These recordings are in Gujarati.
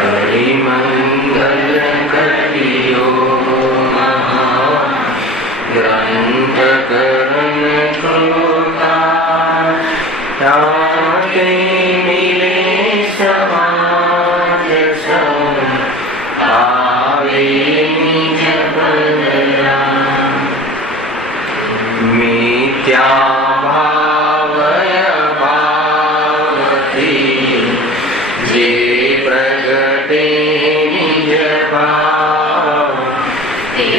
हरिमंगल करियो ग्रंथ करण कृपा ताते मिले समाज सब आवे निज पदरा मिथ्या भावय भावती जे प्रगटे निज भाव ते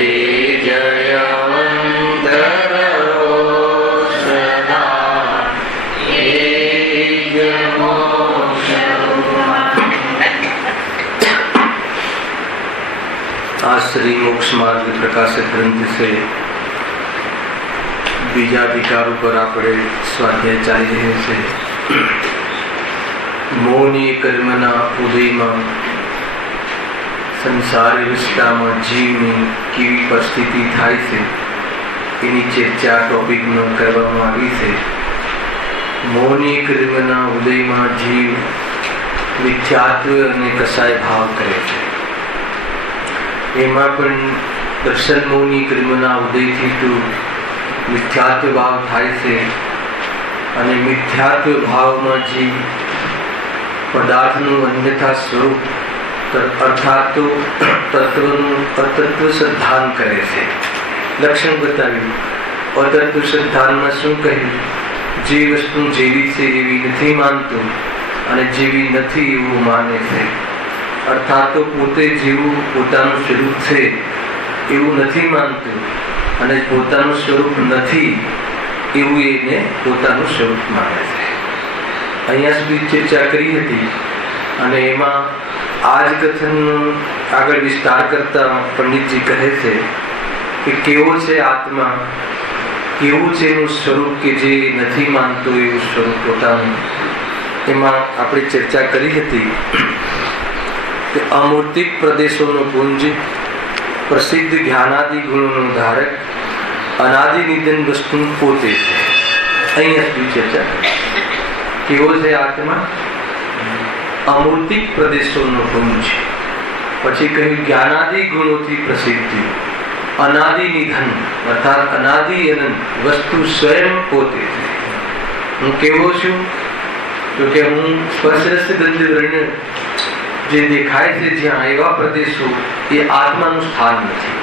जयवंत रहो सदा एक मोक्ष। आज श्री मोक्ष मार्ग प्रकाशित ग्रंथ से बीजा विचारों पर आपणे स्वाध्याय चाली रहे छे। मोहनी कर्मना उदयमां संसार व्यवस्थामां जीवनी केवी परिस्थिति थाय छे एनी चर्चा टॉपिकमां करवामां आवी छे। मोहनी कर्मना उदयमां जीव मिथ्यात्व अने कसाय भाव करे छे। एमां पण दर्शन मोहनी कर्मना उदयथी तो मिथ्यात्व भाव थाय छे अने मिथ्यात्व भावमां जीव पदार्थનું અન્યથા સ્વરૂપ અર્થાત તો તત્વનું અતત્વ સિદ્ધાંત કરે છે। લક્ષણ બતાવ્યું। અતત્વ સિદ્ધાંતમાં શું કહ્યું? જે વસ્તુ જેવી છે એવી નથી માનતું અને જેવી નથી એવું માને છે। અર્થાત તો પોતે જેવું પોતાનું સ્વરૂપ છે એવું નથી માનતું અને પોતાનું સ્વરૂપ નથી એવું એને પોતાનું સ્વરૂપ માને છે। અહીંયા સુધી ચર્ચા કરી હતી અને એમાં આ જ કથનનો આગળ વિસ્તાર કરતા પંડિતજી કહે છે કે કેવો છે આત્મા, કેવું છે એનું સ્વરૂપ કે જે નથી માનતું એવું સ્વરૂપ પોતાનું। એમાં આપણે ચર્ચા કરી હતી કે અમૂર્તિક પ્રદેશોનો પુંજ, પ્રસિદ્ધ જ્ઞાનાદિ ગુણોનો ધારક, અનાદિ નિધન વસ્તુ પોતે છે। અહીંયા સુધી ચર્ચા કેવો છે આત્મા? અમૂર્તિક પ્રદેશોનો પુંજ, પછી કહ્યું જ્ઞાનાદિ ગુણોથી પ્રસિદ્ધિ, અનાદિ નિધન અર્થાત અનાદિ અનંત વસ્તુ સ્વયં પોતે છે। હું કેવો છું? તો કે હું સ્પર્શ ગંધ વર્ણ જે દેખાય છે જ્યાં એવા પ્રદેશો એ આત્માનું સ્થાન નથી,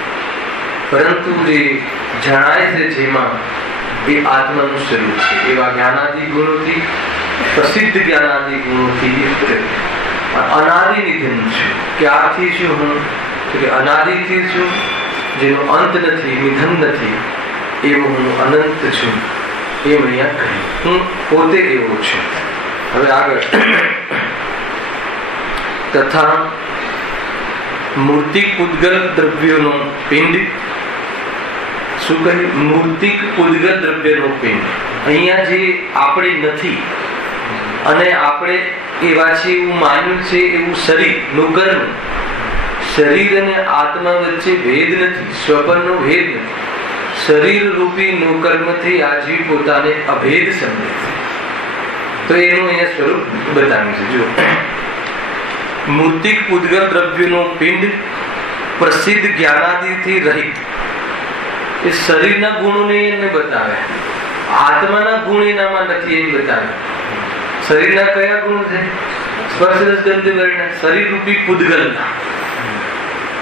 પરંતુ જે જણાય છે જેમાં એ આત્માનું સ્વરૂપ છે। એવા જ્ઞાનાદિ ગુણોથી પ્રસિદ્ધ જ્ઞાનાદિ ગુણોથી યુક્ત અનાદિ નિધન છું। ક્યારથી છું હું? કે અનાદિથી છું, જેનો અંત નથી, નિધન નથી, એવો હું અનંત છું। એમ અહીંયા કહ્યું હું પોતે એવો છું। હવે આગળ તથા મૂર્તિક પૂદગલ દ્રવ્યોનો પિંડ, શું કહ્યું? મૂર્તિક પૂદગલ દ્રવ્યનો પિંડ। અહીંયા જે આપણે નથી અને આપણે એવા છે એવું માન્યું છે એવું શરીરનું કર્મ, શરીર અને આત્મા વચ્ચે ભેદ નથી, સ્વપનનો ભેદ નથી। શરીર રૂપી નોકર્મથી આ જીવ પોતાને અભેદ સમજે છે। તો એનું અહીંયા સ્વરૂપ બતાવ્યું છે। જો મૂર્તિક પૂદગલ દ્રવ્યનો પિંડ પ્રસિદ્ધ જ્ઞાનાદિથી રહિત, એ શરીરના ગુણોને એને બતાવે, આત્માના ગુણ એનામાં નથી એમ બતાવે। શરીરના કયા ગુણ છે? સ્પર્શ રસ ગંધ વર્ણ, શરીર રૂપી પૂદગલના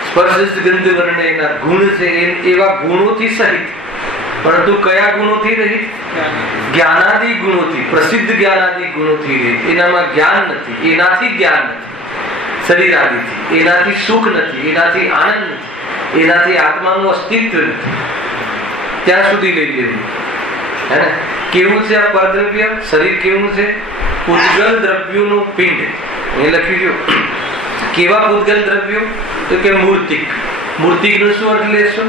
સ્પર્શ રસ ગંધ વર્ણ એના ગુણ છે, એવા ગુણોથી સહિત, પરંતુ કયા ગુણોથી રહિત? જ્ઞાનાદિ ગુણોથી, પ્રસિદ્ધ જ્ઞાનાદિ ગુણોથી રહિત। એનામાં જ્ઞાન નથી, એનાથી જ્ઞાન નથી, શરીર આદિથી એનાથી સુખ નથી, એનાથી આનંદ નથી, એનાથી આત્માનું અસ્તિત્વ નથી। ત્યાં સુધી લઈ લેવું હે ને। કેવું છે આ પરદ્રવ્ય? શરીર કેવું છે? પૂદગલ દ્રવ્યોનું પિંડ। એ લખ્યું જો કેવા પૂદગલ દ્રવ્યો? તો કે મૂર્તિક। મૂર્તિકનો શું અર્થ લેશો?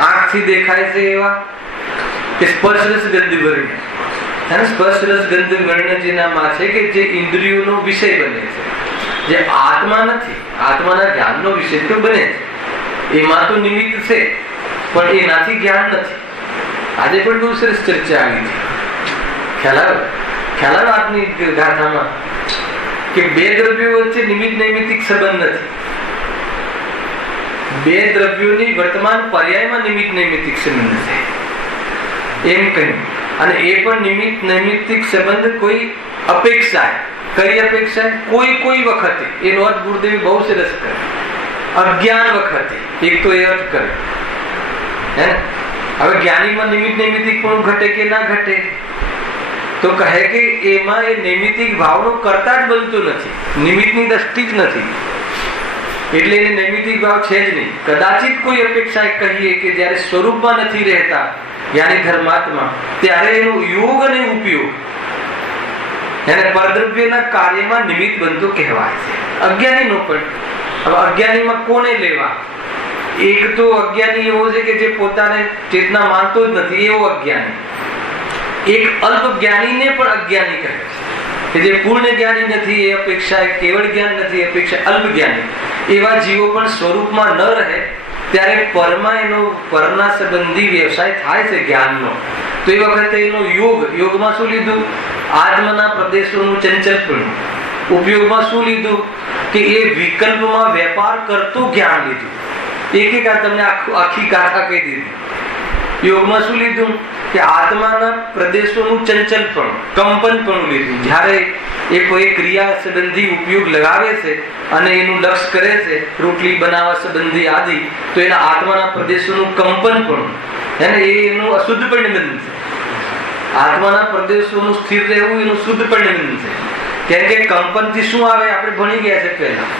આંખથી દેખાય છે એવા કે સ્પર્શ રસ ગંધ વર્ણ है ना। स्पर्श रस गंध वर्ण जेनामां छे के जे इंद्रियोनो विषय बने छे, जे आत्मा नथी, आत्माना ज्ञाननो विषय तो बने छे, एमां तो निमित्त छे पण एनाथी ज्ञान नथी। આજે પણ બહુ સરસ ચર્ચા આવી છે, ખ્યાલ ખ્યાલ વાતની ગાથામાં કે બે દ્રવ્યો વચ્ચે નિમિત્ત નૈમિત્તિક સંબંધ નથી. બે દ્રવ્યોની વર્તમાન પર્યાયમાં નિમિત્ત નૈમિત્તિક સંબંધ છે એમ કહ્યું. અને એ પણ નિમિત્ત નૈમિત્તિક સંબંધ કોઈ અપેક્ષા, કઈ અપેક્ષા? કોઈ કોઈ વખતે. એનો અર્થ ગુરુદેવે બહુ સરસ કરે, અજ્ઞાન વખતે. એક તો એ અર્થ કરે હે. હવે જ્ઞાનીમાં નિમિત્ત નૈમિત્તિક પણ ઘટે કે ના ઘટે? તો કહે કે એમાં એ નૈમિત્તિક ભાવનો કરતા જ બનતું નથી, નિમિત્તની દ્રષ્ટિ જ નથી, એટલે એને નૈમિત્તિક ભાવ છે જ નહીં. કદાચિત કોઈ અપેક્ષા કહીએ કે જ્યારે સ્વરૂપમાં નથી રહેતા જ્ઞાની ધર્માત્મા, ત્યારે એનો યોગ અને ઉપયોગ એને પરદ્રવ્યના કાર્યમાં નિમિત્ત બનતો કહેવાય છે. અજ્ઞાનીનો પણ. હવે અજ્ઞાનીમાં કોને લેવા? એક તો અજ્ઞાની એવો છે કે જે પોતાને ચેતના માનતો જ નથી, એવો અજ્ઞાની. એક અલ્પ જ્ઞાનીને પણ અજ્ઞાની કહે છે, કે જે પૂર્ણ જ્ઞાની નથી એ અપેક્ષા, કેવળ જ્ઞાન નથી અપેક્ષા, અલ્પ જ્ઞાની. એવા જીવો પણ સ્વરૂપમાં ન રહે ત્યારે પરમાં એનો પરના સંબંધી વ્યવસાય થાય છે જ્ઞાનનો. તો એ વખતે એનો યોગમાં શું લીધું? આત્મના પ્રદેશોનું ચંચલપણું. ઉપયોગમાં શું લીધું? કે એ વિકલ્પમાં વેપાર કરતું જ્ઞાન લીધું. એક તમને આખી ગાથા કહી દીધી. યોગમાં શું લીધું? કે આત્માના પ્રદેશોનું ચંચલપણું, કંપનપણું લીધું. જ્યારે એ કોઈ ક્રિયા સંબંધી ઉપયોગ લગાવે છે અને એનું લક્ષ્ય કરે છે, રોટલી બનાવવા સંબંધી આદિ, તો એના આત્માના પ્રદેશોનું કંપનપણું એને એનું અશુદ્ધ પરિણમન છે. આત્માના પ્રદેશોનું સ્થિર રહેવું એનું શુદ્ધ પરિણમન છે. કેમ કે કંપનથી શું આવે? આપણે ભણી ગયા છે પહેલા.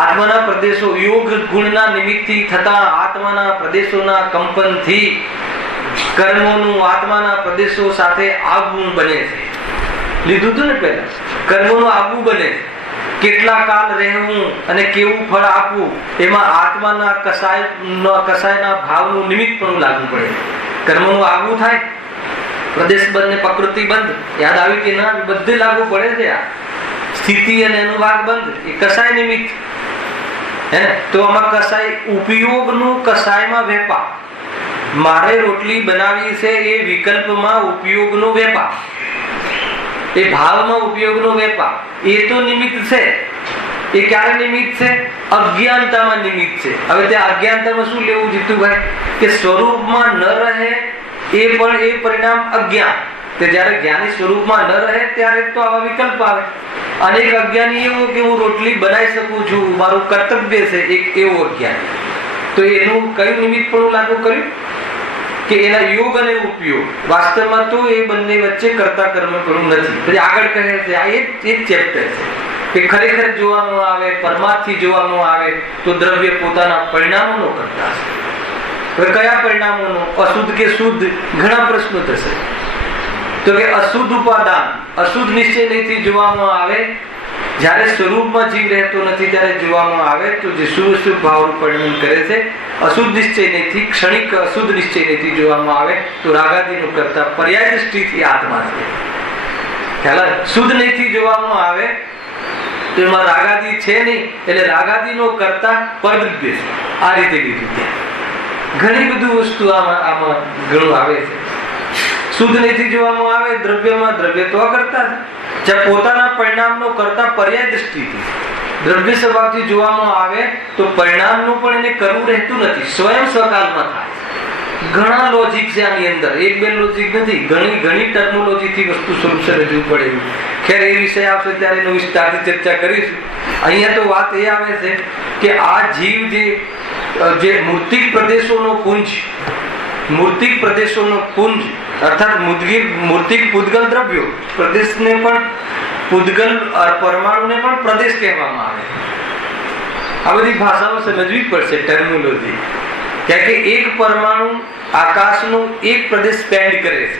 આત્માના પ્રદેશો યોગ ગુણના નિમિત્તથી થતા આત્માના પ્રદેશોના કંપનથી કર્મોનું આત્માના પ્રદેશો સાથે આવવું બને છે. લીધું હતું ને પહેલા. કર્મોનું આવવું બને છે. કેટલા કાળ રહેવું અને કેવું ફળ આપવું, એમાં આત્માના કસાયના ભાવનું નિમિત્ત પણ લાગુ પડે. કર્મોનું આવવું થાય, પ્રદેશ બંધ ને પ્રકૃતિ બંધ, યાદ આવી કે ના? બધે લાગુ પડે છે. આ સ્થિતિ અને અનુવાદ બંધ એ કસાય નિમિત્ત હે ને. તો આમાં કસાય ઉપયોગનું, કસાયમાં વેપાર. મારે રોટલી બનાવી છે એ વિકલ્પમાં ઉપયોગનો વેપાર, એ ભાવમાં ઉપયોગનો વેપાર, એ તો નિમિત્ત છે. એ ક્યારે નિમિત્ત છે? અજ્ઞાનતામાં નિમિત્ત છે. હવે ત્યાં અજ્ઞાનતામાં શું લેવું જીતુભાઈ? કે સ્વરૂપમાં ન રહે એ પણ એ પરિણામ અજ્ઞાન. તે જ્યારે જ્ઞાની સ્વરૂપમાં ન રહે ત્યારે તો આવા વિકલ્પ આવે. અને એક અજ્ઞાની એવો કે હું રોટલી બનાવી શકું છું, મારું કર્તવ્ય છે, એક એવો અજ્ઞાની. તો એનું કયું નિમિત્ત પણ લાગુ કર્યું? કે એના યોગ અને ઉપયોગ. વાસ્તવમાં તો એ બંને વચ્ચે કરતા કર્મ પણ નથી. પછી આગળ કહે છે, આ એક ચેપ્ટર છે કે ખરેખર જોવામાં આવે, પરમાર્થથી જોવામાં આવે તો દ્રવ્ય પોતાના પરિણામોનો કરતા છે. હવે કયા પરિણામોનો? અશુદ્ધ કે શુદ્ધ? ઘણા પ્રશ્નો થશે. તો કે અશુદ્ધ ઉપાદાન, અશુદ્ધ નિશ્ચયથી જોવામાં આવે. જ્યારે સ્વરૂપમાં જીવ રહેતો નથી ત્યારે જોવામાં આવે તો જે શુભ ભાવનું પરિણામ કરે છે. અશુદ્ધ નિશ્ચયથી, ક્ષણિક અશુદ્ધ નિશ્ચયથી જોવામાં આવે તો રાગાદિનું કરતા પર્યાય દૃષ્ટિથી આત્મા છે. ખ્યાલ? શુદ્ધ નહીંથી જોવામાં આવે તો એમાં રાગાદિ છે નહીં, એટલે રાગાદિનો કરતા પરદ્રવ્ય છે. આ રીતે લીધું. ત્યાં ઘણી બધી વસ્તુ આમાં ઘણું આવે છે. શુદ્ધ નહીંથી જોવામાં આવે દ્રવ્યમાં, દ્રવ્ય તો કરતા જ્યાં પોતાના પરિણામનો કરતા પર્યાય દૃષ્ટિથી દ્રવ્ય સ્વભાવથી જોવામાં આવે તો પરિણામનું પણ એને કરવું રહેતું નથી, સ્વયં સ્વકાલમાં થાય. ઘણા લોજિક છે આની અંદર, એક બે લોજિક નથી, ઘણી ટર્મોલોજીથી વસ્તુ સ્વરૂપ રજૂ પડે. ખેર એ વિષય આવશે ત્યારે એનો વિસ્તારથી ચર્ચા કરીશું. અહીંયા તો વાત એ આવે છે કે આ જીવ જે મૂર્તિક પ્રદેશોનો પુંજ અર્થાત મૂર્તિક પૂદગલ દ્રવ્યો, પ્રદેશને પણ પૂદગલ, પરમાણુને પણ પ્રદેશ કહેવામાં આવે. આ બધી ભાષાઓ સમજવી પડશે, ટર્મોલોજી. કારણ કે એક પરમાણુ આકાશનો એક પ્રદેશ સ્પેન્ડ કરે છે.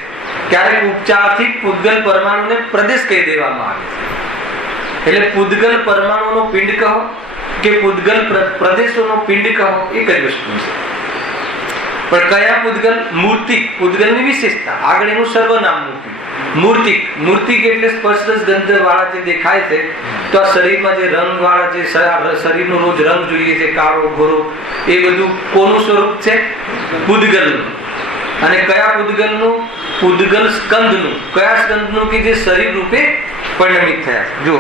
ક્યારેક ઉપચારથી પૂદગલ પરમાણુને પ્રદેશ કહી દેવામાં આવે છે. એટલે પૂદગલ પરમાણુનો પિંડ કહો કે પૂદગલ પ્રદેશોનો પિંડ કહો, એક જ વસ્તુ છે. પણ કયા પૂદગલ? મૂર્તિક. પૂદગલની વિશેષતા આગળ એનું સર્વનામ મૂર્તિક. મૂર્તિક એટલે સ્પર્શ ગંધ વાળા જે દેખાય છે. તો આ શરીરમાં જે રંગ વાળા, જે શરીરનો રોજ રંગ જોઈએ છે, કાળો ગોરો, એ બધું કોનું સ્વરૂપ છે? પૂદગલનું. અને કયા પૂદગલનું? પૂદગલ સ્કંદનું. કયા સ્કંદનું? કે જે શરીર રૂપે પરિણમિત થયા. જો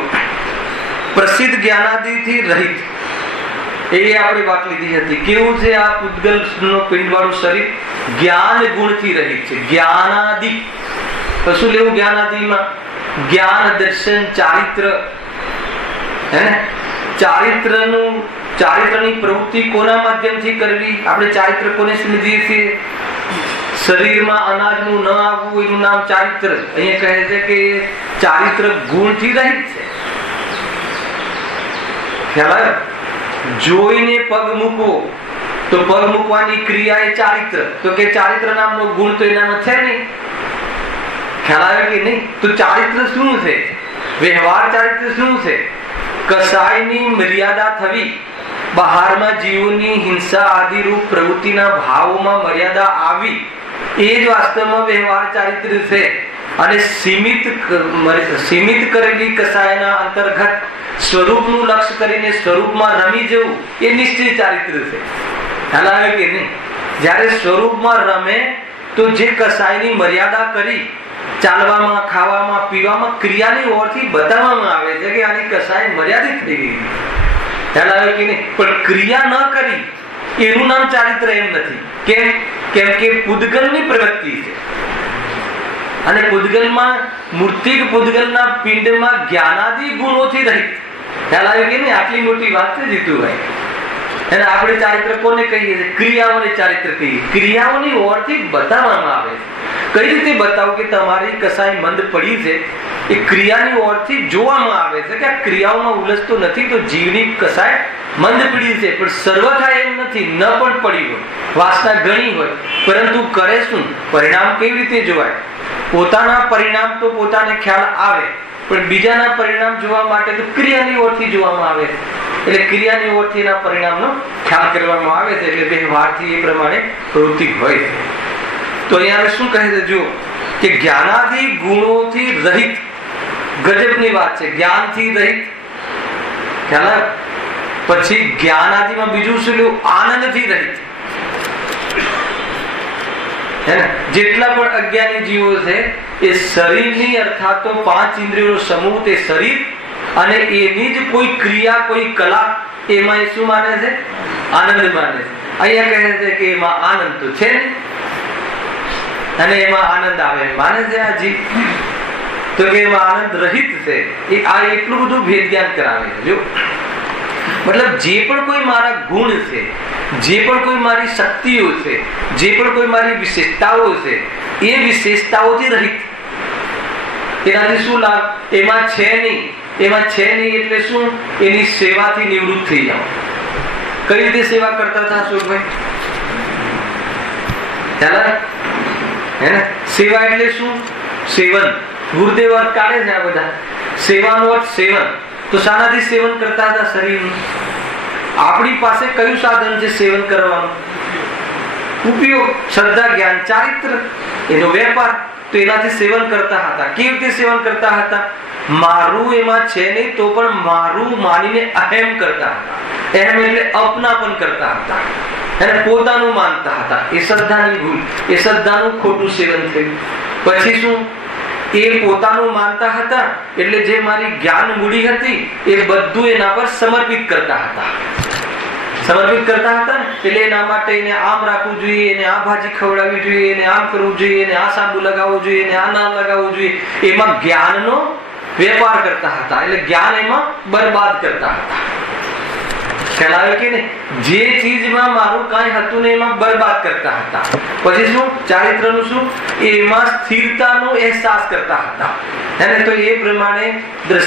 પ્રસિદ્ધ જ્ઞાનાદિથી રહિત, એ આપણે વાત લીધી હતી. કેવું છે આ પૂદગલ નો પિંડ વાળું શરીર? જ્ઞાન ગુણથી રહિત છે. જ્ઞાનાદિ કશું લેવું જ્ઞાનાદિમાં? જ્ઞાન, દર્શન, ચારિત્ર, હે ને? ચારિત્રની પ્રવૃત્તિ કોના માધ્યમથી કરવી? આપણે ચારિત્ર કોને સમજીએ છીએ? શરીરમાં અનાજનું ન આવવું એનું નામ ચારિત્ર. અહીંયા કહે છે કે ચારિત્ર ગુણથી રહિત છે. ખ્યાલ આવ્યો? જોઈને પગ મૂકવો, તો પગ મૂકવાની ક્રિયા એ ચારિત્ર. તો કે ચારિત્ર નામનો ગુણ તો એનામાં છે નહીં. ખ્યાલ આવ્યો કે નહીં? તો ચારિત્ર શું છે? વ્યવહાર ચારિત્ર શું છે? કસાયની મર્યાદા થવી, બહારમાં જીવોની હિંસા આદિ રૂપ પ્રવૃત્તિના ભાવોમાં મર્યાદા આવી, એ જ વાસ્તવમાં વ્યવહાર ચારિત્ર છે. અને સીમિત કરેલી કસાયના અંતર્ગત સ્વરૂપનું લક્ષ્ય કરીને સ્વરૂપમાં રમી જવું, એ નિશ્ચય ચારિત્ર છે. ખ્યાલ આવે કે નહીં? જ્યારે સ્વરૂપમાં રમે તો જે કસાયની મર્યાદા કરી, ચાલવામાં, ખાવામાં, પીવામાં ક્રિયાની ઓરથી બતાવવામાં આવે છે કે આની કસાય મર્યાદિત થઈ ગઈ. ખ્યાલ આવે કે નહીં? પણ ક્રિયા ન કરી એનું નામ ચારિત્ર એમ નથી. કેમ કે પૂદગલની પ્રવૃત્તિ છે. અને પૂદગલમાં મૂર્તિક પૂદગલના પિંડમાં જ્ઞાનાદિ ગુણોથી રહિત. ખ્યાલ આવે કે નહીં? આટલી મોટી વાત છે જીતુભાઈ. અને આપણે ચારિત્ર કોને કહીએ છીએ? ક્રિયાઓને ચારિત્ર કહીએ. ક્રિયાઓની ઓરથી બતાવવામાં આવે છે. કઈ રીતે બતાવું? કે તમારી કસાય મંદ પડી છે, એ ક્રિયાની ઓરથી જોવામાં આવે છે કે આ ક્રિયાઓમાં ઉલઝતો નથી, તો જીવની કસાય મંદ પડી છે. પણ સર્વથા એમ નથી, ન પણ પડી હોય, વાસના ઘણી હોય, પરંતુ કરે શું? પરિણામ કેવી રીતે જોવાય? પોતાના પરિણામ તો પોતાને ખ્યાલ આવે, પણ બીજાના પરિણામ જોવા માટે તો ક્રિયાની ઓરથી જોવામાં આવે છે. એટલે ક્રિયાની ઓરથી એના પરિણામનો ખ્યાલ કરવામાં આવે છે. એટલે વ્યવહારથી એ પ્રમાણે પ્રવૃત્તિ હોય છે. તો અહીંયા શું કહે છે? જો કે જ્ઞાનાદિ ગુણોથી રહિત. ગજબની વાત છે. જ્ઞાનથી રહિત. ખ્યાલ? પછી જ્ઞાનાદિમાં બીજું શું લેવું? આનંદથી રહિત. હે ને? જેટલા પણ અજ્ઞાની જીવો છે એ શરીરની અર્થાત તો 5 ઇન્દ્રિયોનો સમૂહ, તે શરીર અને એની જ કોઈ ક્રિયા, કોઈ કલા, એમાં એ શું માને છે? આનંદ માને છે. અહીંયા કહે છે કે એમાં આનંદ તો છે ને, અને એમાં આનંદ આવે માને છે આ જીવ. તો કે એમાં આનંદ રહિત છે. એ આ એટલું બધું ભેદ જ્ઞાન કરાવે છે. જો મતલબ જે પણ કોઈ મારા ગુણ છે, જે પણ કોઈ મારી શક્તિઓ છે, જે પણ કોઈ મારી વિશેષતાઓ છે, એ વિશેષતાઓથી રહિત. એનાથી શું લાભ? એમાં છે નહીં. એમાં છે નહીં એટલે શું? એની સેવાથી નિવૃત્ત થઈ જાવ. કઈ રીતે સેવા કરતા હતા અશોકભાઈ? ખ્યાલ? હે ને? સેવા એટલે શું? સેવન. ગુરુદેવ અર્થ કાઢે છે આ બધા. સેવાનો અર્થ સેવન. તો શાનાથી સેવન કરતા હતા? શરીરનું. આપણી પાસે કયું સાધન છે સેવન કરવાનું? ઉપયોગ, શ્રદ્ધા, જ્ઞાન, ચારિત્ર, એનો વેપાર. તો એનાથી સેવન કરતા હતા. કેવી રીતે સેવન કરતા હતા? મારું એમાં છે નહીં તો પણ મારું માનીને અહેમ કરતા હતા. અહેમ એટલે અપનાપન કરતા હતા, અને પોતાનું માનતા હતા. એ શ્રદ્ધાની ભૂલ, એ શ્રદ્ધાનું ખોટું સેવન થયું. પછી શું? એ પોતાનું માનતા હતા એટલે જે મારી જ્ઞાન મૂડી હતી એ બધું એના પર સમર્પિત કરતા હતા. સમર્પિત કરતા હતા એટલે એના માટે એને આમ રાખવું જોઈએ, એને આ ભાજી ખવડાવવી જોઈએ, એને આમ કરવું જોઈએ, એને આ સાબુ લગાવવું જોઈએ, એને આ નામ લગાવવું જોઈએ. એમાં જ્ઞાનનો વેપાર કરતા હતા. એટલે જ્ઞાન એમાં બરબાદ કરતા હતા. ખ્યાલ આવે કે નહીં? જે ચીજમાં મારું કાંઈ હતું ને એમાં બરબાદ કરતા હતા. પછી શું? ચારિત્રનું શું? એમાં સ્થિરતાનો અહેસાસ કરતા હતા. અને તો એ પ્રમાણે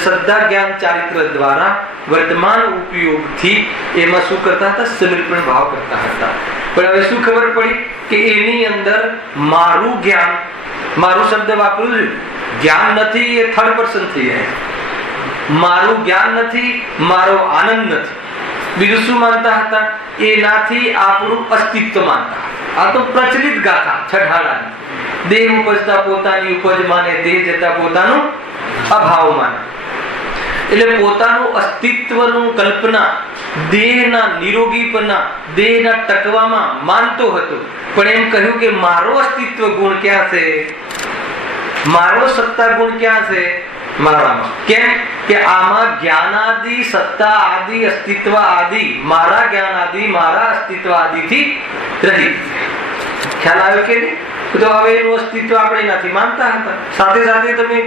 શ્રદ્ધા, જ્ઞાન, ચારિત્ર દ્વારા વર્તમાન ઉપયોગથી એમાં શું કરતા હતા? સમર્પણ ભાવ કરતા હતા. પણ હવે શું ખબર પડી? કે એની અંદર મારું જ્ઞાન, મારું શબ્દ વાપરું છું, જ્ઞાન નથી, એ થર્ડ પર્સન થઈ જાય. મારું જ્ઞાન નથી, મારો આનંદ નથી. બીજું શું માનતા હતા? એનાથી આપણું અસ્તિત્વ માનતા. આ તો પ્રચલિત ગાથા છઠાળાની. દેહ ઉપજતા પોતાની ઉપજ માને, દેહ જતા પોતાનું અભાવ માને. એટલે પોતાનું અસ્તિત્વનું કલ્પના દેહના નિરોગીપના, દેહના ટકવામાં માનતો હતો. પણ એમ કહ્યું કે મારો અસ્તિત્વ ગુણ ક્યાં છે? મારો સત્તા ગુણ ક્યાં છે? મારામાં. કેમ કે આમાં જ્ઞાનાદિ, સત્તા આદિ, અસ્તિત્વ આદિ, મારા જ્ઞાન આદિ, મારા અસ્તિત્વ આદિ થી રહિત. ખ્યાલ આવ્યો કે નહીં? તો હવે એનું અસ્તિત્વ આપણે નથી માનતા હતા. સાથે સાથે તમે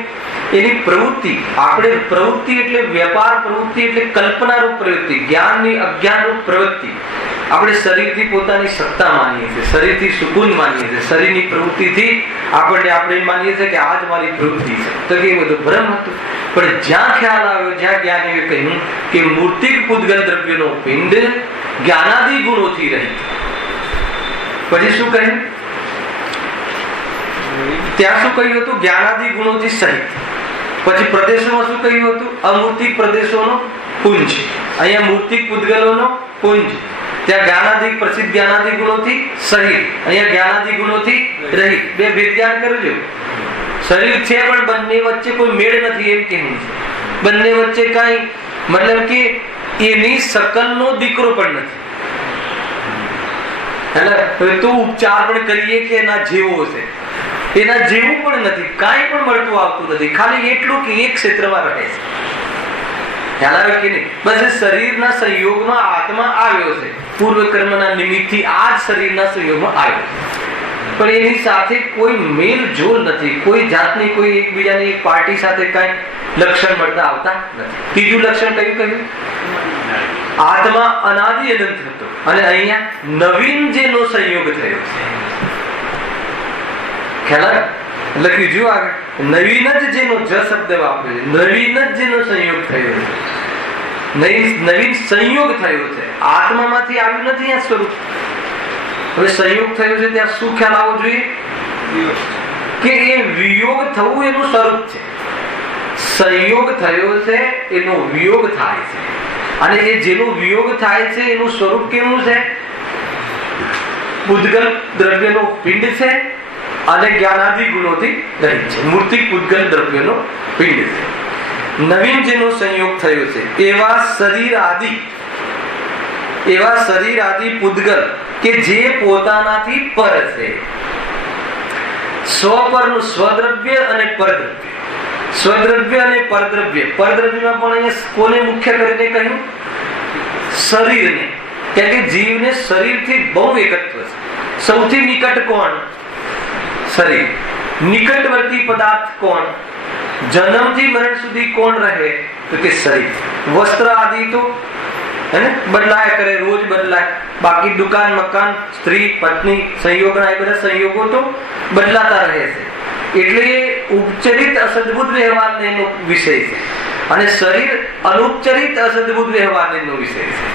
એની પ્રવૃત્તિ, આપણે પ્રવૃત્તિ એટલે વ્યાપાર પ્રવૃત્તિ એટલે કલ્પનારૂપ પ્રવૃત્તિ, જ્ઞાનની અજ્ઞાનરૂપ પ્રવૃત્તિ. આપણે શરીરથી પોતાની સત્તા માનીએ છીએ, શરીરથી સુકૂન માનીએ છીએ, શરીરની પ્રવૃત્તિથી આપણે માનીએ છીએ કે આ જ મારી પ્રવૃત્તિ છે. તો કે એ બધું ભ્રમ હતું. પણ જ્યાં ખ્યાલ આવ્યો, જ્યાં જ્ઞાનીએ કહ્યું કે મૂર્તિક પૂતગલ દ્રવ્યનો પિંડ જ્ઞાનાદિ ગુણોથી રહિત, પછી શું કહ્યું? ત્યાં શું કહ્યું હતું? જ્ઞાનાદિ ગુણોથી સહિત. પછી પ્રદેશોમાં શું કહ્યું હતું? અમૂર્તિક પ્રદેશોનો પુંજ. અહીંયા મૂર્તિક પૂતગલોનો પુંજ. ત્યાં જ્ઞાનાદિ, પ્રસિદ્ધ જ્ઞાનાદિ ગુણોથી સહિત, અહીંયા જ્ઞાનાદિ ગુણોથી રહિત. બે ભેદ જ્ઞાન કરજો. શરીર છે પણ બંને વચ્ચે કોઈ મેળ નથી એમ કહેવું છે. બંને વચ્ચે કઈ મતલબ કે એની શકલનો દીકરો પણ નથી. એટલે તો ઉપચાર પણ કરીએ કે એના જેવો છે, એના જેવું પણ નથી, કાંઈ પણ મળતું આવતું નથી. ખાલી એટલું કે એક ક્ષેત્રમાં રહે છે. ખ્યાલ આવે કે નહીં? બસ શરીરના સંયોગમાં આત્મા આવ્યો છે, પૂર્વ કર્મના નિમિત્તથી આ જ શરીરના સંયોગમાં આવ્યો છે. પણ એની સાથે કોઈ મેલ જોલ નથી, કોઈ જાતની કોઈ એકબીજાની એક પાર્ટી સાથે કઈ લક્ષણ મળતા આવતા નથી. ત્રીજું લક્ષણ કયું કહ્યું? આત્મા અનાદિ અનંત હતો અને અહીંયા નવીન જેનો સંયોગ થયો છે. ખ્યાલ લખ્યું જો આગળ, નવીન જ જેનો જ શબ્દ વાપર્યો છે, નવીન જ જેનો સંયોગ થયો છે, નવીન સંયોગ થયો છે. આત્મામાંથી આવ્યું નથી આ સ્વરૂપ. હવે સંયોગ થયો છે ત્યાં શું ખ્યાલ આવવો જોઈએ? કે એ વિયોગ થવું એનું સ્વરૂપ છે. સંયોગ થયો છે એનો વિયોગ થાય છે, અને એ જેનો વિયોગ થાય છે એનું સ્વરૂપ કેવું છે? પૂતગલ દ્રવ્યનો પિંડ છે અને જ્ઞાનાદિ ગુણોથી રહિત છે. મૂર્તિક પૂતગલ દ્રવ્યનો પિંડ છે. નવીન જેનો સંયોગ થયો છે એવા શરીર આદિ પૂતગલ કે જે પોતાનાથી પર છે. સ્વપરનું સ્વદ્રવ્ય અને પરદ્રવ્ય, સ્વદ્રવ્ય અને પરદ્રવ્ય. પરદ્રવ્યમાં પણ અહીંયા કોને મુખ્ય કરીને કહ્યું? શરીરને. કેમ કે જીવને શરીરથી બહુ એકત્વ છે. સૌથી નિકટ કોણ? શરીર. નિકટવર્તી પદાર્થ કોણ? જન્મથી મરણ સુધી કોણ રહે? તો કે શરીર. વસ્ત્ર આદિ તો બદલાય કરે, રોજ બદલાય. બાકી દુકાન, મકાન, સ્ત્રી, પત્ની, સંયોગના એ બધા સંયોગો તો બદલાતા રહે છે. એટલે ઉપચરિત અસદભુત વ્યવહાર એનો વિષય છે, અને શરીર અનુપચરિત અસદભુત વ્યવહાર એનો વિષય છે.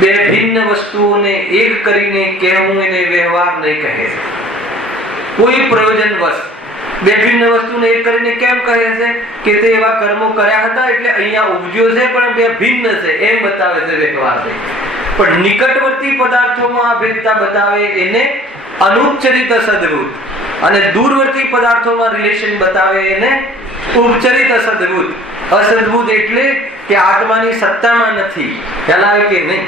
બે ભિન્ન વસ્તુઓને એક કરીને કહેવું એને વ્યવહાર નહીં કહે છે. કોઈ પ્રયોજન વશ બે ભિન્ન વસ્તુને એક કરીને કેમ કહે છે? કે તે એવા કર્મો કર્યા હતા એટલે અહીંયા ઉપજ્યો છે, પણ બે ભિન્ન છે એમ બતાવે છે વ્યવહાર. પણ નિકટવર્તી પદાર્થોમાં આ ભેદતા બતાવે એને અનુપચરિત અસદભૂત, અને દૂરવર્તી પદાર્થોમાં રિલેશન બતાવે એને ઉપચરિત અસદભૂત. અસદભૂત એટલે કે આત્માની સત્તામાં નથી. ખ્યાલ આવે કે નહીં?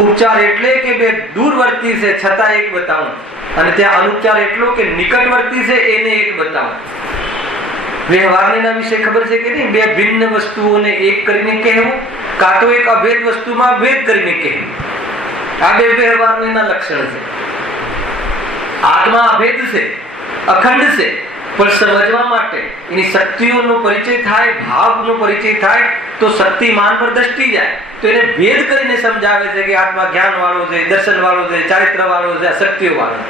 ઉપચાર એટલે કે બે દૂરવર્તી છે છતાં એક બતાવું, અને ત્યાં અનુપચાર એટલો કે નિકટવર્તી છે એને એક બતાવું. વ્યવહારના વિશે ખબર છે કે નહીં? બે ભિન્ન વસ્તુઓને એક કરીને કહેવું, કાં તો એક અભેદ વસ્તુમાં ભેદ કરીને કહેવું. આ બે વ્યવહારના લક્ષણ છે. આત્મા અભેદ છે, અખંડ છે, પણ સમજવા માટે એની શક્તિઓનો પરિચય થાય, ભાવનો પરિચય થાય તો શક્તિમાન પર દ્રષ્ટિ જાય, તો એને ભેદ કરીને સમજાવે છે કે આત્મા જ્ઞાન વાળો છે, દર્શન વાળો છે, ચારિત્ર વાળો છે, શક્તિઓ વાળો.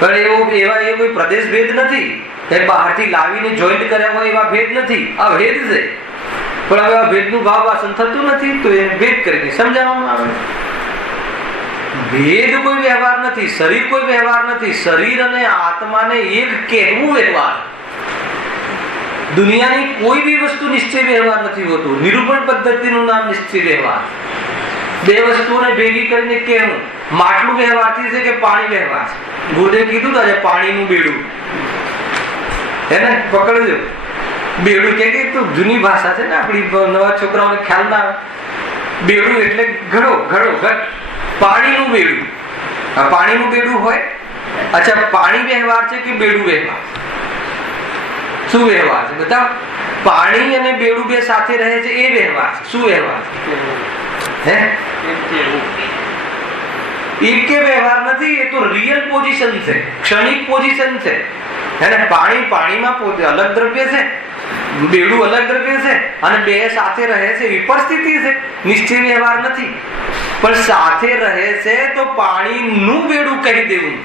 પણ એવા કોઈ પ્રદેશ ભેદ નથી. એ બહારથી લાવીને જોઈન્ટ કર્યા હોય એવા ભેદ નથી. આ ભેદ છે, પણ હવે આ ભેદનું ભાવ વાસન થતું નથી, તો એને ભેદ કરીને સમજાવવામાં આવે. ભેદ કોઈ વ્યવહાર નથી, શરીર કોઈ વ્યવહાર નથી. શરીર અને આત્માને એક કહેવું વ્યવહાર. દુનિયાની કોઈ બી વસ્તુ નિશ્ચય વ્યવહાર નથી હોતું. નિરૂપણ પદ્ધતિનું નામ નિશ્ચય વ્યવહાર. બે વસ્તુઓને ભેગી કરીને કહેવું. માટલું વ્યવહારથી છે કે પાણી વ્યવહાર છે? ગુરુદેવ કીધું આજે પાણીનું બેડું, એને પકડજો. બેડું કે જૂની ભાષા છે ને આપણી, નવા છોકરાઓને ખ્યાલ ના આવે. બેડું એટલે ઘડો, ઘટ. પાણીનું બેડું. પાણીનું બેડું હોય. અચ્છા, પાણી વ્યવહાર છે કે બેડું વ્યવહાર? શું વ્યવહાર છે બતાવો? પાણી અને બેડું બે સાથે રહે છે એ વ્યવહાર છે. શું વ્યવહાર છે? એક કે વ્યવહાર નથી, એ તો રિયલ પોઝિશન છે, ક્ષણિક પોઝિશન છે. અને પાણીમાં અલગ દ્રવ્ય છે, બેડું અલગ દ્રવ્ય છે, અને બે સાથે રહે છે એ પરિસ્થિતિ છે, નિશ્ચય વ્યવહાર નથી. પણ સાથે રહે છે તો પાણીનું બેડું કહી દેવું,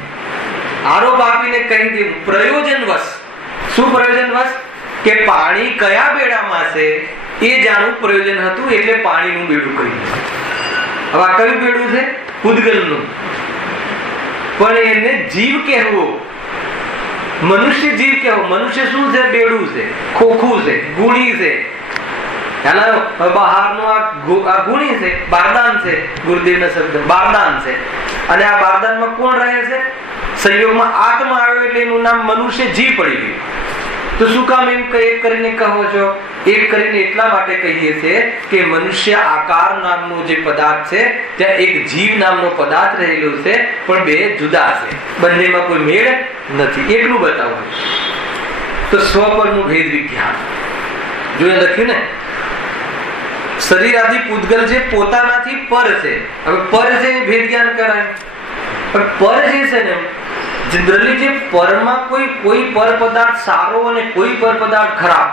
આરોપ આપીને કહી દેવું પ્રયોજનવશ. શું પ્રયોજનવશ? કે પાણી કયા બેડામાં છે એ જાણવું પ્રયોજન હતું, એટલે પાણીનું બેડું કહી દેવું. હવે આ કયું બેડું છે? પૂતગલનું. પણ એને જીવ કહેવો, મનુષ્ય જીવ કહેવો. મનુષ્ય શું છે? બેડું છે, ખોખું છે, ગુણી છે. બહારનું આ ગુણી છે, બારદાન છે, ગુરુદેવના શબ્દ બારદાન છે. અને આ બારદાનમાં કોણ રહે છે? સંયોગમાં આત્મા આવ્યો એટલે એનું નામ મનુષ્ય જીવ પડી ગયું. તો શું કામ એમ એક કરીને કહો છો? એક કરીને એટલા માટે કહીએ છીએ કે મનુષ્ય આકાર નામનો જે પદાર્થ છે ત્યાં એક જીવ નામનો પદાર્થ રહેલો છે, પણ બે જુદા છે, બંનેમાં કોઈ મેળ નથી. એટલું બતાવું. તો સ્વ પરનું ભેદ વિજ્ઞાન જોઈ લખ્યું ને. શરીર આદિ પૂતગલ જે પોતાનાથી પર છે. હવે પર છે એ ભેદ જ્ઞાન કરાય. પણ પર જે છે ને, જનરલી જે પરમાં કોઈ પર પદાર્થ સારો અને કોઈ પર પદાર્થ ખરાબ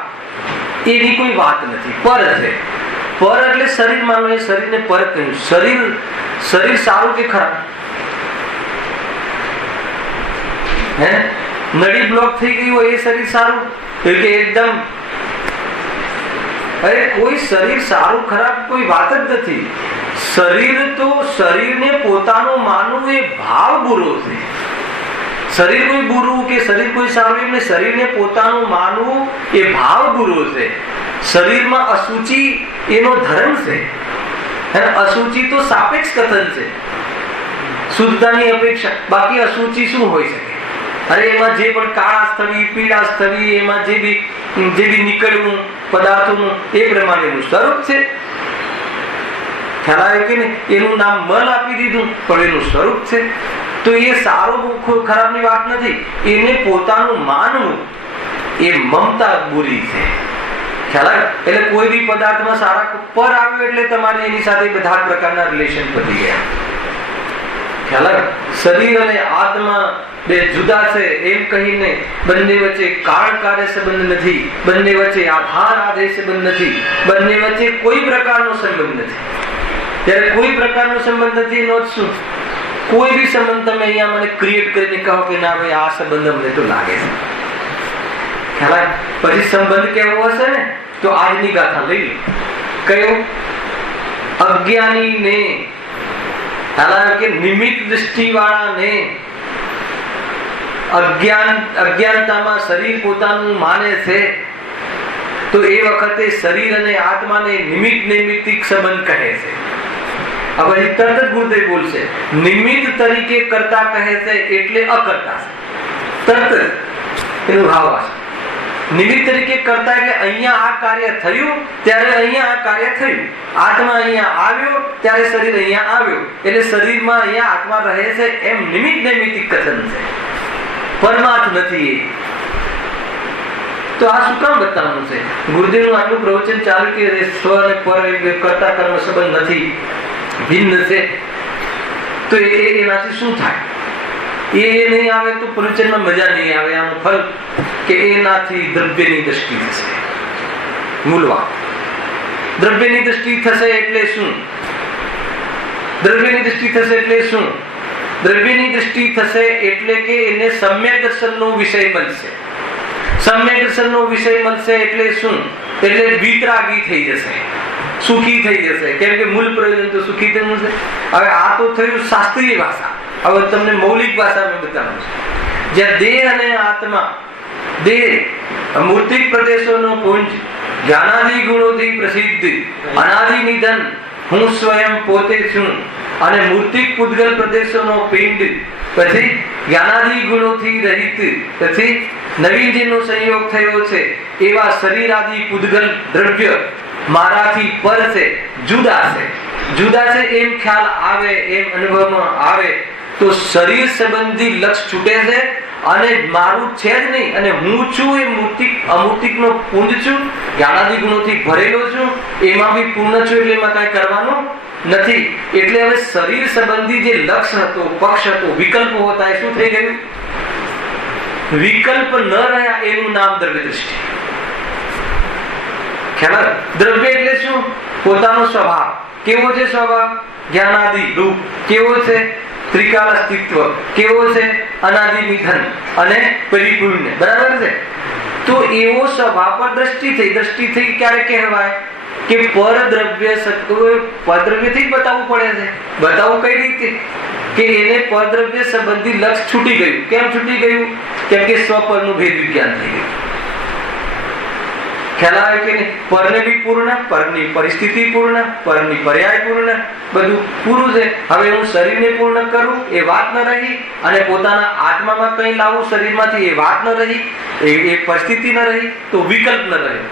એની કોઈ વાત નથી. પર છે. પર એટલે શરીર માનો, એ શરીરને પર કહ્યું. શરીર સારું કે ખરાબ? હે, નળી બ્લોક થઈ ગઈ હોય એ શરીર સારું કે એકદમ? અરે કોઈ શરીર સારું ખરાબ કોઈ વાત જ નથી. શરીર તો શરીરને પોતાનું માનવું એ ભાવ બુરો છે. શરીર કોઈ બુરું કે શરીર કોઈ સારું એટલે શરીરને પોતાનું માનવું એ ભાવ બુરો છે. શરીરમાં અશુચિ એનો ધર્મ છે. અશુચિ તો સાપેક્ષ કથન છે, શુદ્ધતાની અપેક્ષા. બાકી અશુચિ શું હોઈ શકે? અરે એમાં જે પણ કાળા સ્થળી, પીળા સ્થળી, એમાં જે બી નીકળવું પદાર્થોનું એ પ્રમાણેનું સ્વરૂપ છે. ખ્યાલ આવ્યો કે નહીં? એનું નામ મલ આપી દીધું, પણ એનું સ્વરૂપ છે. તો એ સારો ખરાબની વાત નથી. એને પોતાનું માનવું એ મમતા બુરી છે. ખ્યાલ આવ્યો? એટલે કોઈ બી પદાર્થમાં સારા પર આવ્યો એટલે તમારે એની સાથે બધા પ્રકારના રિલેશન પતી ગયા. ખ્યાલ આવ્યો? શરીર અને આત્મા બે જુદા છે એમ કહીને બંને વચ્ચે કારણ કાર્ય સંબંધ નથી, બંને વચ્ચે આધાર આદેશ સંબંધ નથી, બંને વચ્ચે કોઈ પ્રકારનો સંબંધ નથી. ત્યારે કોઈ પ્રકારનો સંબંધ નથી એનો શું? કોઈ બી સંબંધ તમે અહીંયા મને ક્રિએટ કરીને કહો કે ના ભાઈ આ સંબંધ અમને તો લાગે છે. ખ્યાલ? પછી સંબંધ કેવો હશે ને તો આજની ગાથા લઈ લો. કયો? અજ્ઞાનીને, કે નિમિત્ત દ્રષ્ટિ વાળાને અજ્ઞાનતામાં શરીર પોતાનું માને છે, તો એ વખતે શરીર અને આત્માને નિમિત્ત નૈમિત્તિક સંબંધ કહે છે. હવે તરત જ ગુરુદેવ બોલશે નિમિત્ત તરીકે કરતા કહે છે એટલે અકર્તા છે. તરત જ એનો ભાવ આવશે. નિમિત્ત તરીકે કરતા એટલે અહીંયા આ કાર્ય થયું ત્યારે અહીંયા આ કાર્ય થયું. આત્મા અહીંયા આવ્યો ત્યારે શરીર અહીંયા આવ્યો, એટલે શરીરમાં અહીંયા આત્મા રહે છે એમ નિમિત્ત નૈમિત્તિક કથન છે, પરમાર્થ નથી એ. તો આ શું કામ બતાવવાનું છે? ગુરુદેવનું આટલું પ્રવચન ચાલુ કે સ્વ અને પર કરતા કર્મ સંબંધ નથી, ભિન્ન છે. તો એનાથી શું થાય? એ નહીં આવે તો પ્રવચનમાં મજા નહીં આવે. આનું ફલ કે એનાથી દ્રવ્યની દ્રષ્ટિ થશે. મૂલવા દ્રવ્યની દ્રષ્ટિ થશે એટલે શું? દ્રવ્યની દ્રષ્ટિ થશે એટલે શું? દ્રવ્યની દ્રષ્ટિ થશે એટલે કે એને સમ્યક દર્શનનો વિષય મળશે. સમ્યક દર્શનનો વિષય મળશે એટલે શું? એટલે વિતરાગી થઈ જશે, સુખી થઈ જશે. કેમ કે મૂળ પ્રયોજન તો સુખી થયું છે. હવે આ તો થયું શાસ્ત્રીય ભાષા. હવે તમને મૌલિક ભાષામાં બતાવું છું. જ્યાં દેહ અને આત્મા, દેહ મૂર્તિક પ્રદેશોનો પુંજ, જ્ઞાનાદિ ગુણોથી પ્રસિદ્ધ અનાદિ નિધન હું સ્વયં પોતે છું, અને મૂર્તિક પૂતગલ પ્રદેશોનો પિંડ, પછી જ્ઞાનાદિ ગુણોથી રહિત, પછી નવીન જેનો સંયોગ થયો છે એવા શરીર આદિ પૂતગલ દ્રવ્ય મારાથી પર છે, જુદા છે. જુદા છે એમ ખ્યાલ આવે, એમ અનુભવમાં આવે તો શરીર સંબંધી લક્ષ છૂટે છે અને મારું છે જ નહીં, અને હું છું એ અમૂર્તિકનો પુંજ છું, જ્ઞાનાદિ ગુણોથી ભરેલો છું, એમાં બી પૂર્ણ છું, એટલે એમાં કાંઈ કરવાનું નથી. એટલે હવે શરીર સંબંધી જે લક્ષ્ય હતો, પક્ષ હતો, વિકલ્પો હતા, એ શું થઈ ગયું? વિકલ્પ ન રહ્યા, એનું નામ દ્રવ્ય દૃષ્ટિ. ખ્યાલ? દ્રવ્ય એટલે શું? પોતાનો સ્વભાવ. કેવો છે સ્વભાવ? જ્ઞાનાદિ રૂપ. કેવો છે? ત્રિકાલ અસ્તિત્વ. કેવો છે? અનાદિ નિધન અને પરિપૂર્ણ. બરાબર છે? તો એવો સ્વભાવ પર દ્રષ્ટિ થઈ. દ્રષ્ટિ થઈ ક્યારે કહેવાય? કે પરદ્રવ્ય પરદ્રવ્યથી જ બતાવવું પડે છે. બતાવવું કઈ રીતે? કે એને પરદ્રવ્ય સંબંધી લક્ષ છૂટી ગયું. કેમ છૂટી ગયું? કેમ કે સ્વપરનું ભેદ વિજ્ઞાન થઈ ગયું. ખ્યાલ આવે કે નહીં? પરને બી પૂર્ણ, પરની પરિસ્થિતિ પૂર્ણ, પરની પર્યાય પૂર્ણ, બધું પૂરું છે. હવે હું શરીરને પૂર્ણ કરું એ વાત ન રહી, અને પોતાના આત્મામાં કંઈ લાવું શરીરમાંથી એ વાત ન રહી, એ પરિસ્થિતિ ન રહી, તો વિકલ્પ ન રહ્યો.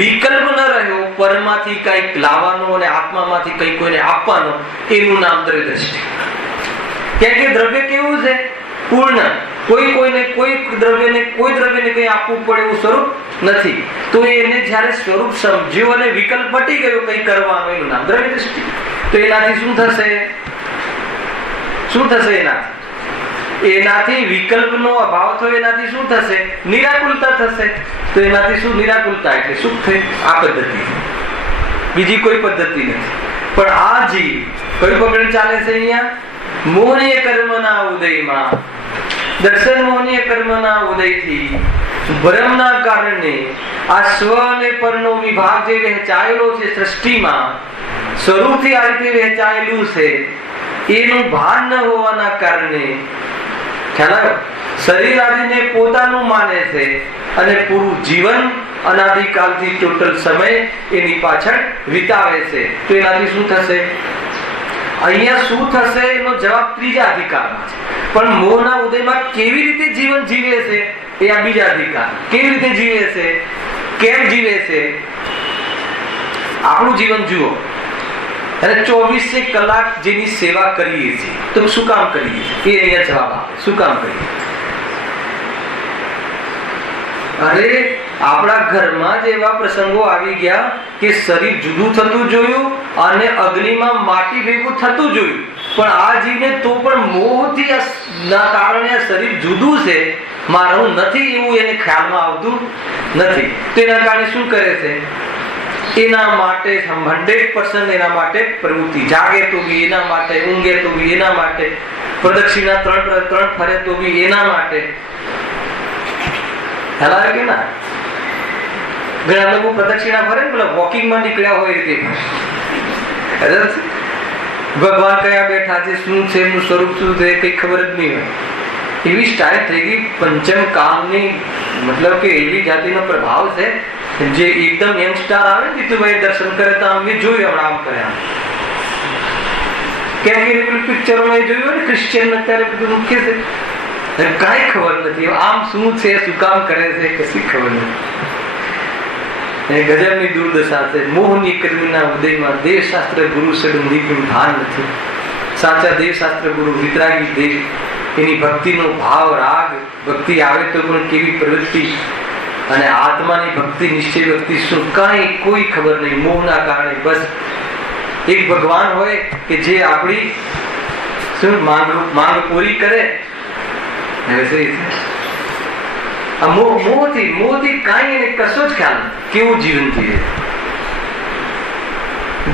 વિકલ્પ ન રહ્યો, પરમાંથી કંઈક લાવવાનો અને આત્મામાંથી કંઈક કોઈને આપવાનો, એનું નામ દ્રવ્ય દ્રષ્ટિ. કેમ કે દ્રવ્ય કેવું છે? પૂર્ણ. કોઈ દ્રવ્યને કંઈ આપવું પડે એવું સ્વરૂપ નથી. તો એને જ્યારે સ્વરૂપ સમજ્યો અને વિકલ્પ મટી ગયો કંઈ કરવાનો, એનું નામ દ્રવ્ય દૃષ્ટિ. તો એનાથી શું થશે? શું થશે? એનાથી વિકલ્પનો અભાવ થયો. એનાથી શું થશે? નિરાકુલતા થશે. તો એનાથી શું? નિરાકુલતા એટલે સુખ થઈ. આ પદ્ધતિ, બીજી કોઈ પદ્ધતિ નથી. પણ આ જીવ કયું પકડ ચાલે છે અહીંયા? મોહનીય કર્મના ઉદયમાં, દર્શન મોહનીય કર્મના ઉદયથી ભ્રમના કારણે આ સ્વ અને પરનો વિભાગ જે વહેંચાયેલો છે સૃષ્ટિમાં, સ્વરૂપથી આ રીતે વહેંચાયેલું છે, એનું ભાન ન હોવાના કારણે ખ્યાલ આવ્યો? શરીર આદિને પોતાનું માને છે, અને પૂરું જીવન અનાદિકાલથી ટોટલ સમય એની પાછળ વિતાવે છે. તો એનાથી શું થશે? અહીંયા શું થશે એનો જવાબ ત્રીજા અધિકારમાં છે. પણ મોહના ઉદયમાં કેવી રીતે જીવન જીવે છે એ આ બીજા અધિકાર. કેવી રીતે જીવે છે, કેમ જીવે છે? આપણું જીવન જુઓ, અને 24 કલાક જેની સેવા કરીએ છીએ, તો શું કામ કરીએ છીએ? એ અહીંયા જવાબ આપે. શું કામ કરીએ? અરે આપણા ઘરમાં જ એવા પ્રસંગો આવી ગયા કે શરીર જુદું થતું જોયું અને અગ્નિમાં માટી ભેગું થતું જોયું, પણ આ જીવને તો પણ મોહથી ના કારણે આ શરીર જુદું છે, મારું નથી એવું એને ખ્યાલમાં આવતું નથી. તો એના કારણે શું કરે છે? એના માટે 100% એના માટે પ્રવૃત્તિ. જાગે તો બી એના માટે, ઊંઘે તો બી એના માટે, પ્રદક્ષિણા 3 ફરે તો બી એના માટે. ખ્યાલ કે ના? ઘણા લોકો પ્રદક્ષિણા ફરે ને પેલા વોકિંગમાં નીકળ્યા હોય રીતે. ભગવાન કયા બેઠા છે, શું છે, એમનું સ્વરૂપ શું છે, કઈ ખબર જ નહીં હોય. એવી સ્ટાઇલ થઈ ગઈ. પંચમ કામની મતલબ કે એવી જાતિનો પ્રભાવ છે. જે એકદમ યંગસ્ટાર આવે ને તીતુભાઈ દર્શન કરે તો આમ જોયું હમણાં આમ કરે. કેમ કે પિક્ચરોમાં જોયું ને ક્રિશ્ચિયન અત્યારે બધું મુખ્ય છે, કાંઈ ખબર નથી આમ શું છે, શું કામ કરે છે, કશી ખબર નથી. ગજબની દુર્દશા છે. મોહની કર્મના ઉદયમાં દેવશાસ્ત્ર ગુરુ સંબંધી ભાન નથી. સાચા દેવશાસ્ત્ર ગુરુ વિતરાગી દેવ, એની ભક્તિનો ભાવ રાગ, ભક્તિ આવે તો પણ કેવી પ્રવૃત્તિ, અને આત્માની ભક્તિ, નિશ્ચય ભક્તિ શું, કાંઈ કોઈ ખબર નહીં. મોહના કારણે બસ એક ભગવાન હોય કે જે આપણી શું માંગ પૂરી કરે. મોહથી કાંઈ એને કશો જ ખ્યાલ નથી. કેવું જીવન જીવે,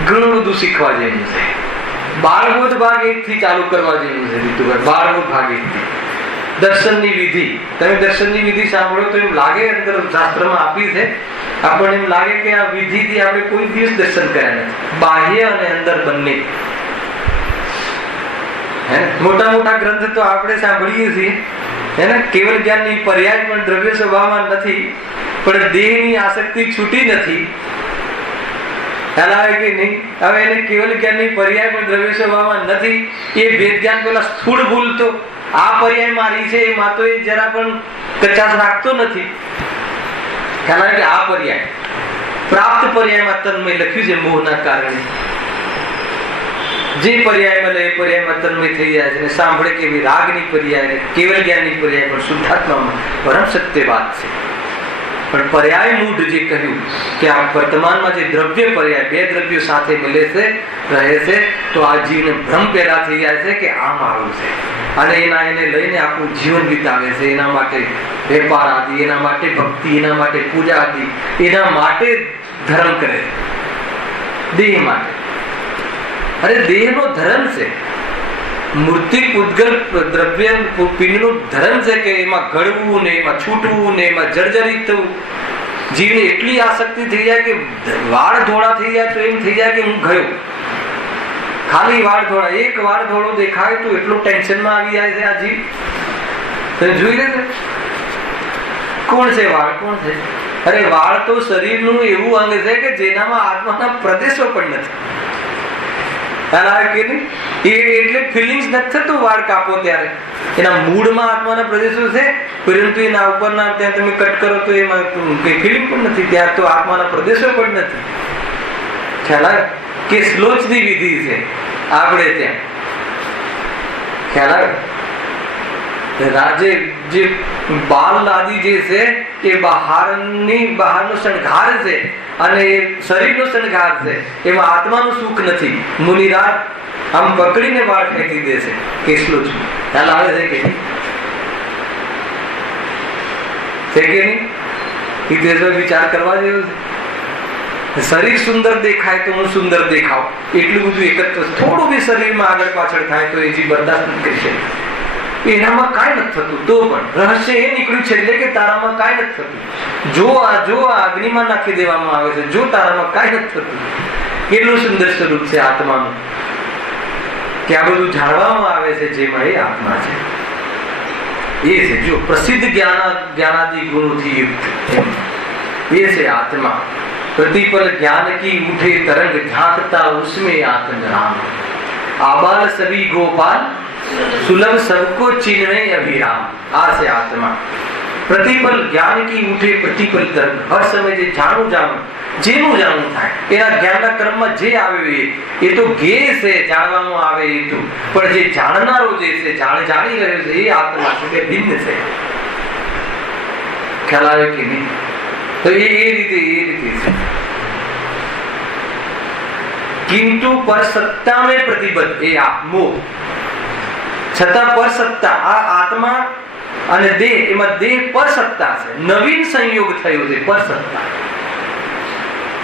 ઘણું બધું શીખવા જેવું છે. બાળબોધ ભાગ 1 થી ચાલુ કરવા જેવું છે. રીતુભાઈ, બાળબોધ ભાગ 1 થી દર્શનની વિધિ. તમે દર્શનની વિધિ સાંભળો તો એમ લાગે અંદર શાસ્ત્રમાં આપી છે, આપણને એમ લાગે કે આ વિધિથી આપણે કોઈ દિવસ દર્શન કર્યા નથી. બાહ્ય અને અંદર બંને. મોટા મોટા ગ્રંથ તો આપણે સાંભળીએ છીએ, કેવલ જ્ઞાનની પર્યાય પણ દ્રવ્ય સ્વભાવમાં નથી, પણ દેહની આસક્તિ છૂટી નથી. ખ્યાલ આવે કે નહીં? હવે એને કેવલ જ્ઞાનની પર્યાય પણ દ્રવ્ય સ્વભાવમાં નથી. એ ભેદ જ્ઞાન પેલા સ્થૂળ ભૂલતો આ પર્યાય મારી છે એમાં તો એ જરા પણ કચાશ રાખતો નથી. ખ્યાલ આવે કે આ પર્યાય પ્રાપ્ત પર્યાયમાં તન્મય લખ્યું છે મોહના કારણે. જે પર્યાય મળે એ પર્યાયમાં તન્મય થઈ જાય છે, સાંભળે કે રાગની પર્યાય, કેવલ જ્ઞાનની પર્યાય પણ શુદ્ધાત્મામાં પરમ સત્ય વાત છે. પણ પર્યાય મૂઢ જે કહ્યું કે આ વર્તમાનમાં જે દ્રવ્ય પર્યાય, બે દ્રવ્યો સાથે મળે છે, રહે છે, તો આ જીવને ભ્રમ પેદા થઈ જાય છે કે આ મારું છે, અને એને લઈને આખું જીવન વિતાવે છે. એના માટે વેપાર આદિ, એના માટે ભક્તિ, એના માટે પૂજા આદિ, એના માટે ધર્મ કરે, દેહ માટે. અરે દેહનો ધર્મ છે, મૂર્તિ પૂતગલ દ્રવ્ય પિંડનું ધર્મ છે કે એમાં ઘડવું ને એમાં છૂટવું ને એમાં જર્જરિત થવું. જીવને એટલી આસક્તિ થઈ જાય કે વાળ ધોળા થઈ જાય તો એમ થઈ જાય કે હું ગયો. ખાલી વાળ ધોળા, એક વાળ ધોળો દેખાય તો એટલું ટેન્શનમાં આવી જાય છે આ જીવ. તમે જોઈ લે કોણ છે વાળ, કોણ છે? અરે વાળ તો શરીરનું એવું અંગ છે કે જેનામાં આત્માના પ્રદેશો પણ નથી. એટલે ફિલિંગ્સ નથી થતું વાળ કાપો ત્યારે. એના મૂળમાં આત્માના પ્રદેશો છે, પરંતુ એના ઉપરના ત્યાં તમે કટ કરો તો એમાં કઈ ફિલિંગ પણ નથી. ત્યાં તો આત્માના પ્રદેશો પણ નથી. ખ્યાલ આવે કે શ્લોચની વિધિ છે આપણે ત્યાં. ખ્યાલ આવે રાજે જે બાલ આદિ જે છે એ બહારનો શણગાર છે, અને એ શરીરનો શણગાર છે, એમાં આત્માનું સુખ નથી. મુનિરાજ આમ પકડીને વાળ ફેંકી દે છે કેસલો છું. ખ્યાલ આવે છે કે નહીં? વિચાર કરવા જેવું છે. શરીર સુંદર દેખાય તો હું સુંદર દેખાવ, એટલું બધું એકત્ર. થોડું બી શરીરમાં આગળ પાછળ થાય તો એ જે બરદાસ્ત નથી કરી શકે. એનામાં કાંઈ નથી થતું. તો પણ રહસ્ય એ નીકળ્યું છે એટલે કે તારામાં કાંઈ નથી થતું. જો આ અગ્નિમાં નાખી દેવામાં આવે છે, જો તારામાં કાંઈ નથી થતું. કેટલું સુંદર સ્વરૂપ છે આત્માનું, કે આ બધું જાણવામાં આવે છે જેમાં એ આત્મા છે. એ છે જો પ્રસિદ્ધ જ્ઞાનાદિ ગુણોથી યુક્ત એ છે આત્મા. प्रतिपल ज्ञान की उठे तरंग झांकता उसमें आत्मराम. आबाल सभी गोपाल सुलभ सबको चिन्हे अभिराम. आ से आत्मा. प्रतिपल ज्ञान की उठे प्रतिपल तरंग. हर समय જે જેનું જાણવું થાય એના જ્ઞાનના ક્રમમાં જે આવ્યું એ તો જ્ઞેય છે, જાણવામાં આવે એ તો. પણ જે જાણનારો જે છે, જાણી રહ્યો છે એ આત્મા છે, ભિન્ન છે. ખ્યાલ આવે કે નહીં? તો એ રીતે છે. किंतु पर सत्ता में प्रतिबद्ध એ આત્મો છતાં પર સત્તા આ આત્મા અને દેહ, એમાં દેહ પર સત્તા છે. નવીન સંયોગ થયો છે પર સત્તા.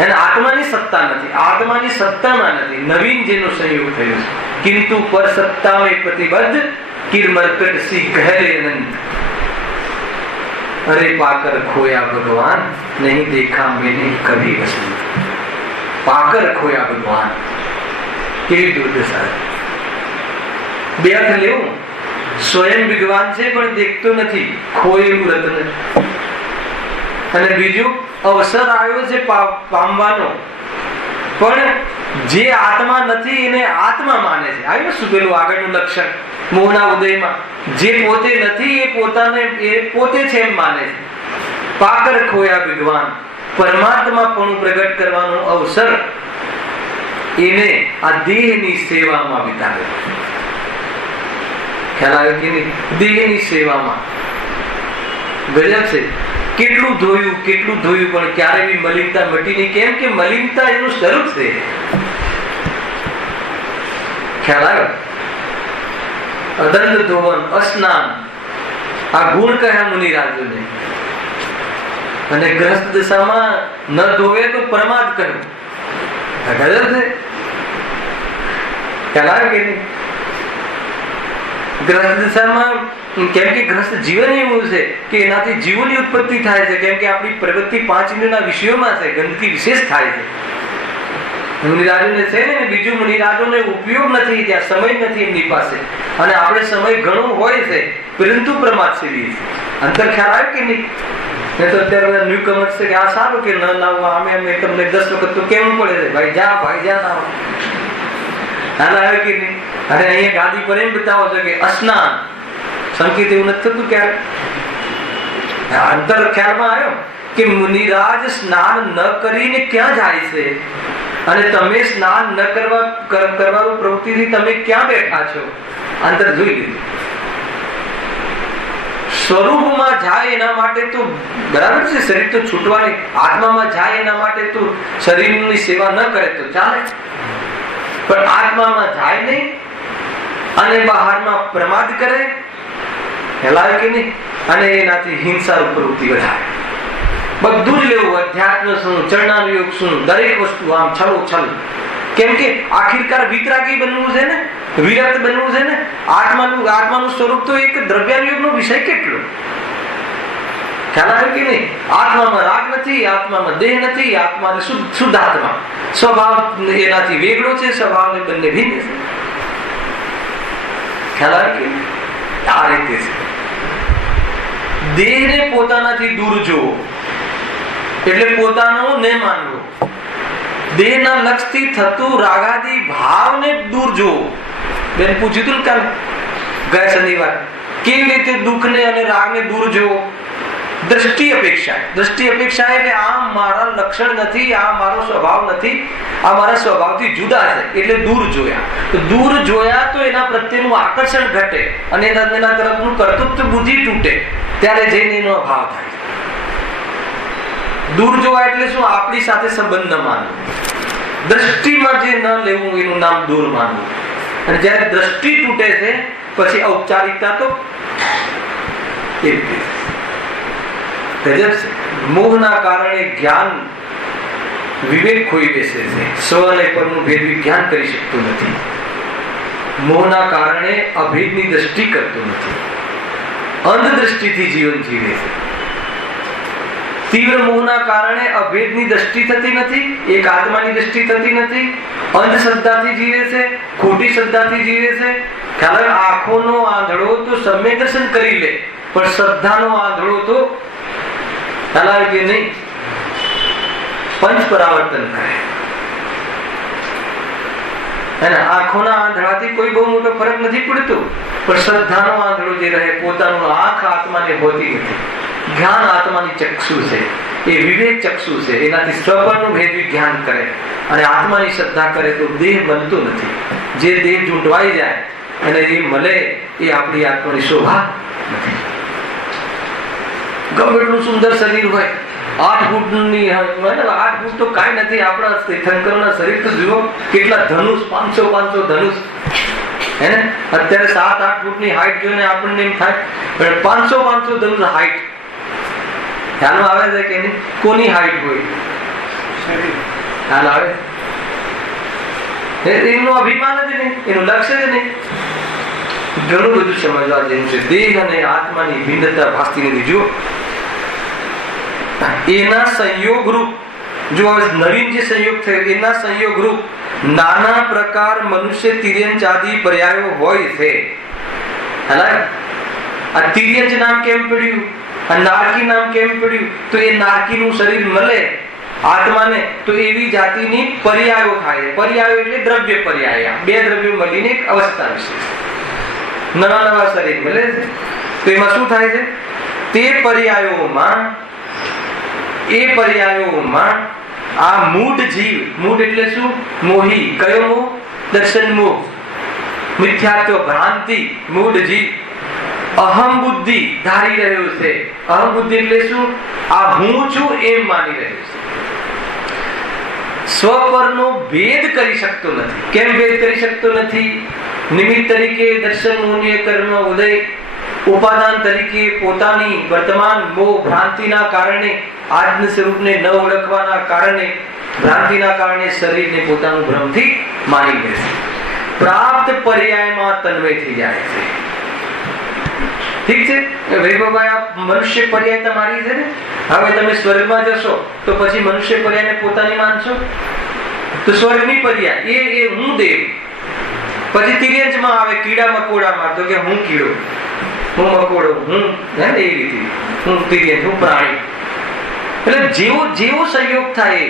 એને આત્માની સત્તા નથી, આત્માની સત્તામાં નથી, નવીન જેનો સંયોગ થયો છે. किंतु पर सत्ता में प्रतिबद्ध किरमरकट सी गहरे अनंत. अरे पाकर खोया भगवान नहीं देखा मैंने कभी वसंत. पाकर खोया भगवान. કેવી દુર્દશા. બે અર્થ લેવું. સ્વયં ભગવાન છે પણ દેખતો નથી, ખોયેલું રત્ન. અને બીજું અવસર આવ્યો છે પામવાનો, પણ જે આત્મા નથી એને આત્મા માને છે. આવ્યું શું પેલું આગળનું લક્ષણ મોહના ઉદયમાં? જે પોતે નથી એ પોતાને એ પોતે છે એમ માને છે. પાકર ખોયા ભગવાન. પરમાત્મા પણ પ્રગટ કરવાનો અવસર એને આ દેહની સેવામાં વિતાવે. ખ્યાલ આવે કે નહીં? દેહની સેવામાં ગજબ છે. કેટલું ધોયું પણ ક્યારે બી મલિનતા મટી નહીં. કેમ કે મલિનતા એનું સ્વરૂપ છે. ખ્યાલ આવ્યો? અદંડ ધોવન, અસ્નાન, આ ગુણ કહ્યા મુનિરાજોને. અને ગ્રસ્ત દશામાં ન ધોવે તો પ્રમાદ કહ્યું. ગજબ છે. ખ્યાલ આવે કે નહીં? ગ્રસ્ત દશામાં કેમ કે ગ્રસ્ત જીવન એવું છે કે એનાથી જીવોની ઉત્પત્તિ થાય છે. કેમ કે આપણી પ્રવૃત્તિ 5 ઇન્દ્રિયોના વિષયોમાં છે, ગંદકી વિશેષ થાય છે. મુનિરાજોને છે ને, બીજું મુનિરાજોને ઉપયોગ નથી, ત્યાં સમય નથી એમની પાસે. અને આપણે સમય ઘણો હોય છે પરંતુ પ્રમાદશીલી છે. અંતર ખ્યાલ આવે કે નહીં? તો અત્યારે ન્યુ કમર્સ છે કે આ સારું કે ન નાવું, અમે તમને 10 વખત તો કેવું પડે છે, ભાઈ જા નાવ. હાલ આવે કે નહીં? અને અહીંયા ગાદી પર એમ બતાવો છો કે અસ્નાન સંકેત એવું નથી થતું ક્યારે? અંતર ખ્યાલમાં આવ્યો કે મુનિરાજ સ્નાન ન કરીને ક્યાં જાય છે? અને તમે સ્નાન ન કરવાનું પ્રવૃત્તિથી તમે ક્યાં બેઠા છો? અંતર જોઈ લીધું. સ્વરૂપમાં જાય એના માટે તો બરાબર છે, શરીર તો છૂટવાની, આત્મામાં જાય એના માટે તો શરીરની સેવા ન કરે તો ચાલે, પણ આત્મામાં જાય નહીં અને બહારમાં પ્રમાદ કરે, હેલાય કે નહીં, અને એનાથી હિંસા પ્રવૃત્તિ વધારે. બધું જ લેવું, અધ્યાત્મ શું, ચરણાનો યોગ શું, દરેક વસ્તુ આમ છલો છલ. કેમ કે આખિરકાર વિતરાગી બનવું છે ને, વિરક્ત બનવું છે ને. આત્માનું સ્વરૂપ તો એક દ્રવ્યાનુયોગનો વિષય કેટલો ખ્યાલ આવે કે નહીં? આત્મામાં રાગ નથી, આત્મામાં દેહ નથી, આત્માને શુદ્ધ આત્મા, સ્વભાવ એનાથી વેગળો છે, સ્વભાવ બંને ભિન્ન છે. ખ્યાલ આવે કે આ રીતે છે. દેહને પોતાનાથી દૂર જોવો એટલે પોતાનો ન માનવો. દેહના લક્ષથી થતું રાગાદી ભાવને દૂર જોવો. બેન પૂછ્યું હતું કાલે ગયા શનિવાર, કેવી રીતે દુઃખને અને રાગને દૂર જોવો? દ્રષ્ટિ અપેક્ષા. દ્રષ્ટિ અપેક્ષા એટલે આ મારા લક્ષણ નથી, આ મારો સ્વભાવ નથી, આ મારા સ્વભાવથી જુદા છે, એટલે દૂર જોયા. તો દૂર જોયા તો એના પ્રત્યેનું આકર્ષણ ઘટે અને એના તરફનું કર્તૃત્વ બુદ્ધિ તૂટે, ત્યારે જઈને એનો અભાવ થાય. દૂર જોવા એટલે શું? આપણી સાથે સંબંધ ન માનવો, દ્રષ્ટિમાં જે ન લેવું એનું નામ દૂર માનવું. અને જયારે દ્રષ્ટિ તૂટે છે પછી ઔપચારિકતા તો ગજબ છે. મોહના કારણે જ્ઞાન વિવેક ખોઈ બેસે છે, સ્વ અને પરનું ભેદ વિજ્ઞાન કરી શકતું નથી. મોહના કારણે અભેદની દ્રષ્ટિ કરતું નથી, અંધ દ્રષ્ટિથી જીવન જીવે છે. તીવ્ર મોહના કારણે અભેદની દ્રષ્ટિ થતી નથી, એક આત્માની દ્રષ્ટિ થતી નથી, અંધ શ્રદ્ધાથી જીવે છે, ખોટી શ્રદ્ધાથી જીવે છે. ખ્યાલ આંખોનો આંધળો તો સમ્યક દર્શન કરી લે, પણ શ્રદ્ધાનો આંધળો તો ખ્યાલ આવે કે નહીં, પંચ પરાવર્તન કરે. આંખોના આંધળાથી કોઈ બહુ મોટો ફરક નથી પડતો, પણ શ્રદ્ધાનો આંધળો જે રહે, પોતાનું આંખ આત્માને હોતી નથી. જ્ઞાન આત્માની ચક્ષુ છે, એ વિવેક ચક્ષુ છે, એનાથી સ્વપરનું ભેદ વિજ્ઞાન કરે અને આત્માની શ્રદ્ધા કરે તો દેહ મળતો નથી. જે દેહ ઝૂંટવાઈ જાય અને એ મળે એ આપણી આત્માની શોભા નથી. ગમે એટલું સુંદર શરીર હોય, 8 ફૂટની 8 ફૂટ તો કાંઈ નથી. આપણા તીર્થંકરોના શરીર તો જુઓ કેટલા ધનુષ, 500 ધનુષ હે ને. અત્યારે 7-8 ફૂટની હાઈટ જોઈને આપણને એમ થાય 500 ધનુષ હાઈટ. ખ્યાલ આવે છે કે નહીં? કોની હાઈટ હોય ખ્યાલ આવે? એમનું અભિમાન જ નહીં, એનું લક્ષ્ય જ નહીં. ઘણું બધું સમજવા જેવું છે. દેહ અને આત્માની ભિન્નતા ભાસતી નથી. જો એના સંયોગ રૂપ, જો નવીન જે સંયોગ થયો એના સંયોગ રૂપ નાના પ્રકાર મનુષ્ય તિર્યંચ આદિ પર્યાયો હોય છે. આ તિર્યંચ નામ કેમ પડ્યું, આ નારકી નામ કેમ પડ્યું? તો એ નારકીનું શરીર મળે આત્માને તો એવી જાતિની પર્યાયો થાય. પર્યાયો એટલે દ્રવ્ય પર્યાય. બે દ્રવ્યો મળીને એક અવસ્થા વિશેષ નવા શરીર મળે છે. તો એમાં શું થાય છે? તે પર્યાયોમાં આ મૂઢ જીવ, મૂઢ એટલે શું? મોહી. કયો મોહ? દર્શન મોહ, મિથ્યાત્વ ભ્રાંતિ. મૂઢ જીવ અહમ બુદ્ધિ ધારી રહ્યો છે. અહમ બુદ્ધિ એટલે શું? આ હું છું એમ માની રહ્યો છે. સ્વપરનો ભેદ કરી શકતો નથી. કેમ ભેદ કરી શકતો નથી? નિમિત્ત તરીકે દર્શન મોહનીય કર્મ ઉદય, ઉપાદાન તરીકે પોતાની વર્તમાન મોહ ભ્રાંતિના કારણે, આજના સ્વરૂપને ન ઓળખવાના કારણે, ભ્રાંતિના કારણે શરીરને પોતાનું ભ્રમથી માની લે છે. પ્રાપ્ત પર્યાયમાં તન્મય થઈ જાય છે. ઠીક છે વૈભવભાઈ, આ મનુષ્ય પર્યાય તમારી છે ને. હવે તમે સ્વર્ગમાં જશો તો પછી મનુષ્ય પર્યાયને પોતાની માનશો તો સ્વર્ગની પર્યાય એ હું દેવ. પછી તિર્યંચમાં આવે કીડા મકોડામાં તો કે હું કીડો, હું મકોડો, હું હે ને એ રીતે હું તિર્યંચ, હું પ્રાણી. એટલે જેવો સંયોગ થાય,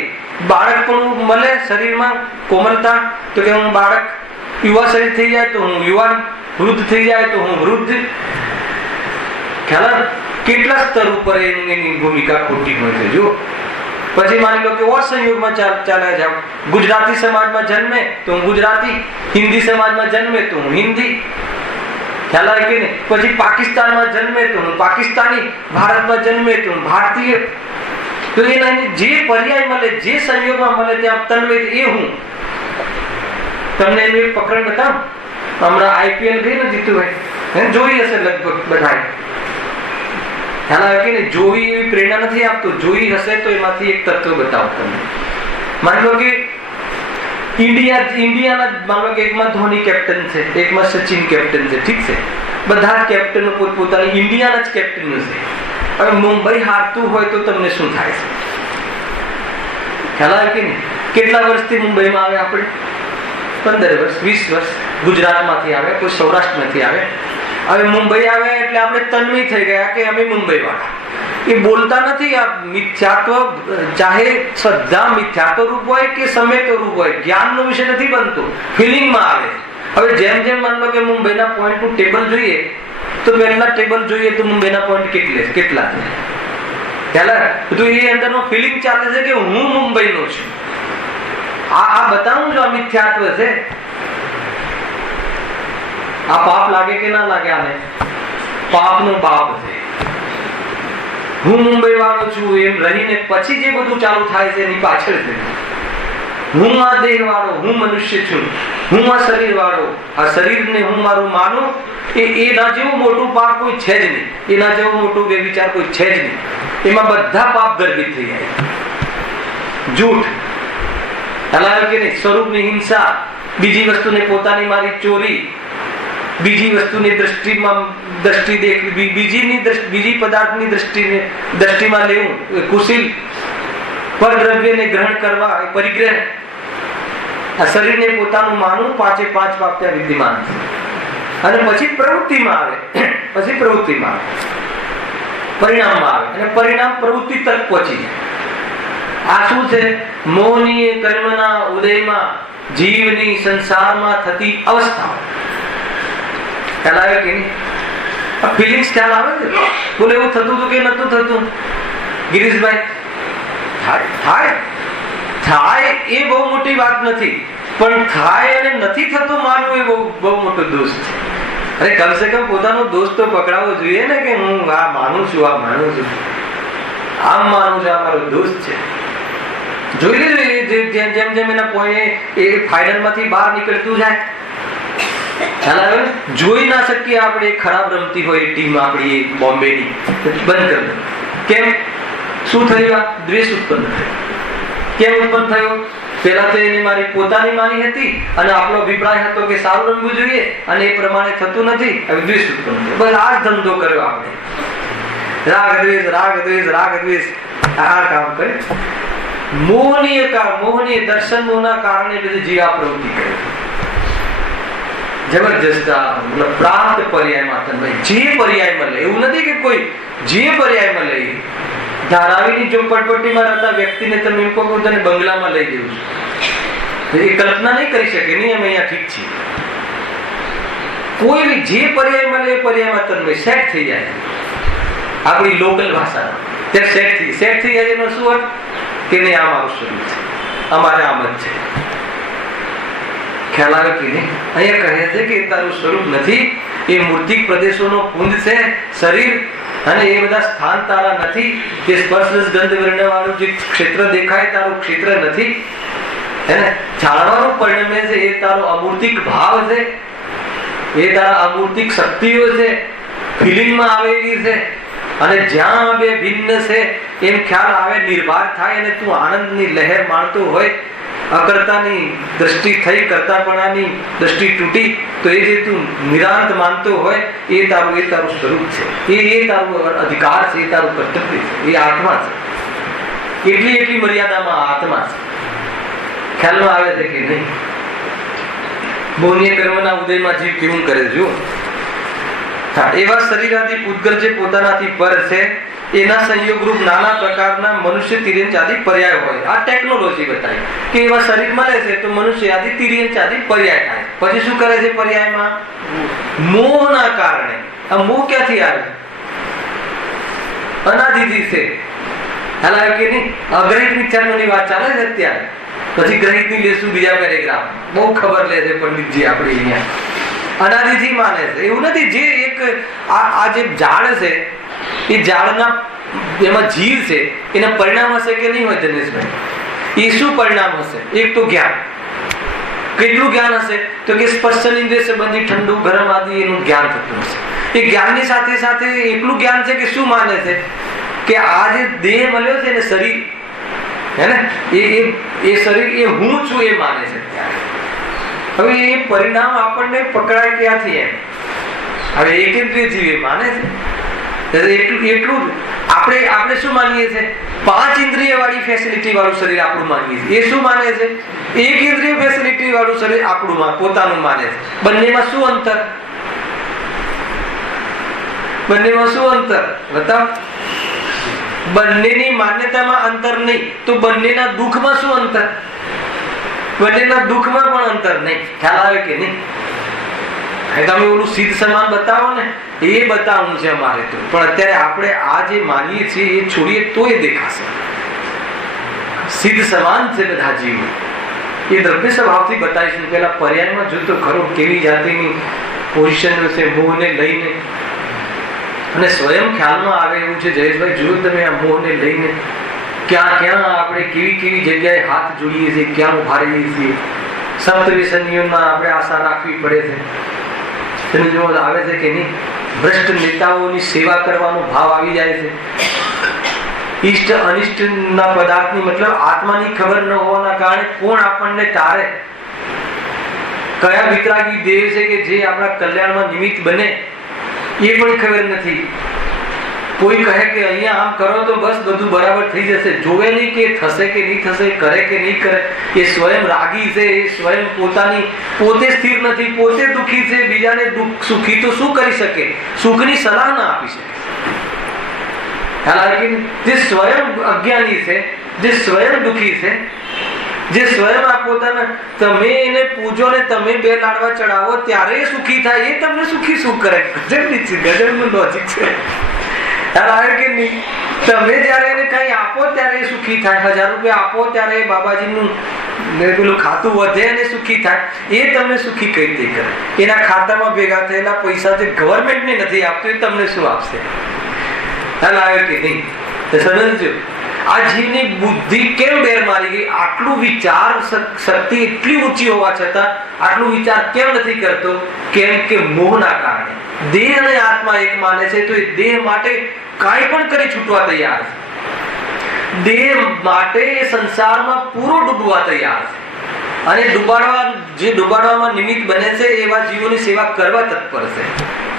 બાળક પણ મળે શરીરમાં કોમલતા તો કે હું બાળક, યુવા શરીર થઈ જાય તો હું યુવાન, વૃદ્ધ થઈ જાય તો હું વૃદ્ધ. ખ્યાલ કેટલા સ્તર ઉપર એની ભૂમિકા ખોટી હોય છે. જો પછી માની લો કે ઓર સંયોગમાં ચાલ્યા જાવ, ગુજરાતી સમાજમાં જન્મે તો હું ગુજરાતી, હિન્દી સમાજમાં જન્મે તો હું હિન્દી, ખ્યાલ આવે કે નહીં? પછી પાકિસ્તાનમાં જન્મે તો હું પાકિસ્તાની, ભારતમાં જન્મે તો હું ભારતીય. તો એના જે પર્યાય મળે, જે સંયોગમાં મળે ત્યાં તન્મય એ હું. તમને એનું એક પ્રકરણ બતાવું. હમણાં આઈપીએલ ગઈ ને જીતુભાઈ, જોઈ હશે લગભગ બધા, ખ્યાલ આવે કે નહીં? જોવી એવી પ્રેરણા નથી આપતું, જોઈ હશે તો એમાંથી એક તત્વ બતાવો તમને. માની લો કે ઇન્ડિયાના માનો કે એકમાં ધોની કેપ્ટન છે, એકમાં સચિન કેપ્ટન છે, ઠીક છે? બધા જ કેપ્ટનો પોતપોતાની ઇન્ડિયાના જ કેપ્ટન છે. હવે મુંબઈ હારતું હોય તો તમને શું થાય છે? ખ્યાલ આવે કે નહીં? કેટલા વર્ષથી મુંબઈમાં આવે આપણે? 15 વર્ષ, 20 વર્ષ. ગુજરાતમાંથી આવે, કોઈ સૌરાષ્ટ્રમાંથી આવે. હવે મુંબઈ આવે એટલે આપણે તન્મય થઈ ગયા કે અમે મુંબઈ વાળા. એ બોલતા નથી. આ મિથ્યાત્વ, ચાહે શ્રદ્ધા મિથ્યાત્વ રૂપ હોય કે સમેત રૂપ હોય, જ્ઞાનનો વિષય નથી બનતું, ફિલિંગમાં આવે. હવે જેમ જેમ માન લો કે મુંબઈના પોઈન્ટનું ટેબલ જોઈએ તો પહેલા ટેબલ જોઈએ તો મુંબઈના પોઈન્ટ કેટલા છે? પહેલા તો એ અંદરનો ફિલિંગ ચાલે છે કે હું મુંબઈનો છું. આ બતાવું જો આ મિથ્યાત્વ છે. આ પાપ લાગે કે ના લાગે? આને પાપનો બાપ છે. હું મુંબઈ વાળો છું એમ રહીને પછી જે બધું ચાલુ થાય છે એની પાછળ છે. હું આ દેહ વાળો, હું મનુષ્ય છું, હું આ શરીર વાળો, આ શરીરને હું મારું માનું, એના જેવું મોટું પાપ કોઈ છે જ નહીં. એના જેવું મોટું વ્યભિચાર કોઈ છે જ નહીં. એમાં બધા પાપ ગર્ભિત થઈ જાય. જૂઠ, હલાવે કે નહીં? સ્વરૂપની હિંસા, બીજી વસ્તુને પોતાની મારી ચોરી, બીજી વસ્તુની દ્રષ્ટિ દેખવી, બીજી પદાર્થની દ્રષ્ટિમાં લેવું, કુશીલ, પરદ્રવ્યને ગ્રહણ કરવા, એ પરિગ્રહ. આ શરીરને પોતાનું માનવું, 5 પાપ ત્યાં વિદ્યમાન છે. અને પછી પ્રવૃત્તિમાં આવે, પરિણામમાં આવે, અને પરિણામ પ્રવૃત્તિ તરફ પહોંચી જાય. આ શું છે? મોહની કર્મના ઉદયમાં જીવની સંસારમાં થતી અવસ્થા. ખ્યાલ આવે કે નહીં? આ ફિલિંગ્સ ખ્યાલ આવે છે? બોલે એવું થતું હતું કે નતું થતું? ગિરીશભાઈ, થાય એ બહુ મોટી વાત નથી, પણ થાય અને નથી થતું માનવું એ બહુ મોટો દોષ છે. અરે કમસે કમ પોતાનો દોષ તો પકડાવવો જોઈએ ને કે હું આ માનું છું, આમ માનું છું, આ મારો દોષ છે. જોઈ લેજો જેમ જેમ એના પોઈન્ટ એ ફાઇનલમાંથી બહાર નીકળતું જાય. ખ્યાલ આવે? જોઈ ના શકીએ આપણે ખરાબ રમતી હોય ટીમ આપણી બોમ્બેની, બંધ કરી. કેમ? શું થયું? દ્વેષ ઉત્પન્ન થયો. કેમ ઉત્પન્ન થયો? પેલા તો એની મારી પોતાની માની હતી અને આપણો અભિપ્રાય હતો કે સારું રમવું જોઈએ અને એ પ્રમાણે થતું નથી. હવે દ્વેષ ઉત્પન્ન થયો. બસ આ ધંધો કર્યો આપણે. રાગ દ્વેષ આ કામ કરે. મોહનીય દર્શનોના કારણે બધી જીવા પ્રવૃત્તિ કરે. જબરજસ્ત પ્રાપ્ત પર્યાયમાં તન્મય. જે પર્યાય મળે, એવું નથી કે કોઈ જે પર્યાય મળે. ધારાવીની ઝોપડપટ્ટીમાં રહેતા વ્યક્તિને તમે એમ કહો તને બંગલામાં લઈ દેવું છું, એ કલ્પના નહીં કરી શકે. નહીં, અમે અહીંયા ઠીક છીએ. કોઈ બી જે પર્યાય મળે એ પર્યાયમાં તન્મય સેટ થઈ જાય. આપણી લોકલ ભાષામાં ત્યારે સેટ થઈ જાય. એનો શું અર્થ? કે નહીં, આ મારું સ્વરૂપ છે, અમારે આમ જ છે. ખ્યાલ આવે કે નહીં? અહીંયા કહે છે કે તારું સ્વરૂપ નથી, એ મૂર્તિક પ્રદેશોનો પુંજ છે શરીર, અને એ બધા સ્થાન તારા નથી. તે સ્પર્શ ગંધ વર્ણ વાળું જે ક્ષેત્ર દેખાય તારું ક્ષેત્ર નથી. એને જાણવાનું પરિણમે છે એ તારો અમૂર્તિક ભાવ છે, એ તારા અમૂર્તિક શક્તિઓ છે, ફિલિંગમાં આવેલી છે. અને જ્યાં બે ભિન્ન છે એમ ખ્યાલ આવે, નિર્ભાર થાય અને તું આનંદની લહેર માણતો હોય, અકર્તાની દ્રષ્ટિ થઈ કરતાપણાની દ્રષ્ટિ તૂટી, તો એ જે તું નિરાંત માનતો હોય એ તારું સ્વરૂપ છે, એ તારું અધિકાર છે, એ તારું કર્તવ્ય છે, એ આત્મા છે. એટલી મર્યાદામાં આત્મા છે. ખ્યાલમાં આવે છે કે નહીં? મોહનીય કર્મના ઉદયમાં જીવ કેવું કરે જો. એવા શરીરાદી પૂતગલ જે પોતાનાથી પર છે એના સંયોગ રૂપ નાના પ્રકારના મનુષ્ય તિર્યંચ આદિ પર્યાય હોય. આ ટેકનોલોજી બતાવી કે એવા શરીર મળે છે તો મનુષ્ય આદિ તિર્યંચ આદિ પર્યાય થાય. પછી શું કરે છે પર્યાયમાં? મોહના કારણે. આ મોહ ક્યાંથી આવે? અનાદિથી છે. ખ્યાલ કે નહીં? અગ્રહિત મિથ્યાત્વની વાત ચાલે છે અત્યારે, પછી ગ્રહિત ની લેશું બીજા પેરેગ્રાફ. બહુ ખબર લે છે પંડિતજી આપણે અહીંયા. અનાદિથી માને છે એવું નથી. જે એક આ જે ઝાડ છે એ ઝાડના એમાં જીવ છે, એના પરિણામ હશે કે નહીં હોય દિનેશભાઈ? એ શું પરિણામ હશે? એક તો જ્ઞાન. કેટલું જ્ઞાન હશે? તો કે સ્પર્શેન્દ્રિય સંબંધી ઠંડુ ગરમ આદિ એનું જ્ઞાન થતું હશે. એ જ્ઞાનની સાથે સાથે એટલું જ્ઞાન છે કે શું માને છે કે આ જે દેહ મળ્યો છે ને શરીર, હે ને, એ શરીર એ હું છું એ માને છે. હવે એ પરિણામ આપણને પકડાય ક્યાંથી? એમ હવે એકેન્દ્રિય જીવ એ માને છે. એટલું આપણે શું માનીએ છીએ? 5 ઇન્દ્રિય વાળી ફેસિલિટી વાળું શરીર આપણું માનીએ છીએ. એ શું માને છે? 1 ઇન્દ્રિય ફેસિલિટી વાળું શરીર આપણું પોતાનું માને છે. બંનેમાં શું અંતર? બંનેમાં શું અંતર બતાવ? બંનેની માન્યતામાં અંતર નહીં તો બંનેના દુઃખમાં શું અંતર? બંનેના દુઃખમાં પણ અંતર નહીં. ખ્યાલ આવે કે નહીં? તમે ઓલું સિદ્ધ સમાન બતાવો ને, એ બતાવવું છે અમારે તો. પણ અત્યારે આપણે આ જે માનીએ છીએ એ છોડીએ તો એ દેખાશે. સિદ્ધ સમાન છે બધા જીવો. એ દ્રવ્ય સ્વભાવથી બતાવીશું. પેલા પર્યાયમાં જોતો ખરો કેવી જાતિની પોઝિશન છે મોહને લઈને. અને સ્વયં ખ્યાલમાં આવે એવું છે જયેશભાઈ, જુઓ તમે આ મોહને લઈને ક્યાં ક્યાં આપણે કેવી કેવી જગ્યાએ હાથ જોડીએ છીએ, ક્યાં ઉભા રહીએ છીએ. સપ્તવ્યસનીઓમાં આપણે આશા રાખવી પડે છે. તમે જો આવે છે કે નહીં? ભ્રષ્ટ નેતાઓની સેવા કરવાનો ભાવ આવી જાય છે. ઈષ્ટ અનિષ્ટ ના પદાર્થની મતલબ આત્માની ખબર ન હોવાના કારણે કોણ આપણને તારે, કયા વિતરાગી દેવ છે કે જે આપણા કલ્યાણમાં નિમિત્ત બને એ પણ ખબર નથી. કોઈ કહે કે અહીંયા આમ કરો તો બસ બધું બરાબર થઈ જશે. જોવે નહીં કે થશે કે નહીં થશે, કરે કે નહીં કરે. એ સ્વયં રાગી છે, એ સ્વયં પોતે સ્થિર નથી, પોતે દુઃખી છે. બીજાને સુખી તો શું કરી શકે? સુખની સલાહ ના આપી શકે. જે સ્વયં અજ્ઞાની છે, જે સ્વયં દુઃખી છે, જે સ્વયં આ પોતાના તમે એને પૂજો ને તમે 2 લાડવા ચડાવો ત્યારે સુખી થાય, એ તમને સુખી શું કરે? ગજબનું લોજિક છે. તમે જયારે એને કઈ આપો ત્યારે સુખી થાય, 1000 રૂપિયા આપો ત્યારે બાબાજીનું પેલું ખાતું વધે અને સુખી થાય. એ તમને સુખી કઈ રીતે કરે? એના ખાતામાં ભેગા થયેલા પૈસા જે ગવર્મેન્ટને નથી આપતું એ તમને શું આપશે? ખ્યાલ આવે કે નહીં? સમજજો આ જીવની બુદ્ધિ કેમ બેર મારી ગઈ? આટલું વિચાર શક્તિ એટલી ઊંચી હોવા છતાં આટલું વિચાર કેમ નથી કરતો? કેમ કે મોહના કારણે. દેહ અને આત્મા એક માને છે તો એ દેહ માટે કાંઈ પણ કરી છૂટવા તૈયાર છે. દેહ માટે સંસારમાં પૂરો ડૂબવા તૈયાર છે. અને ડૂબાડવામાં નિમિત્ત બને છે એવા જીવોની સેવા કરવા તત્પર છે.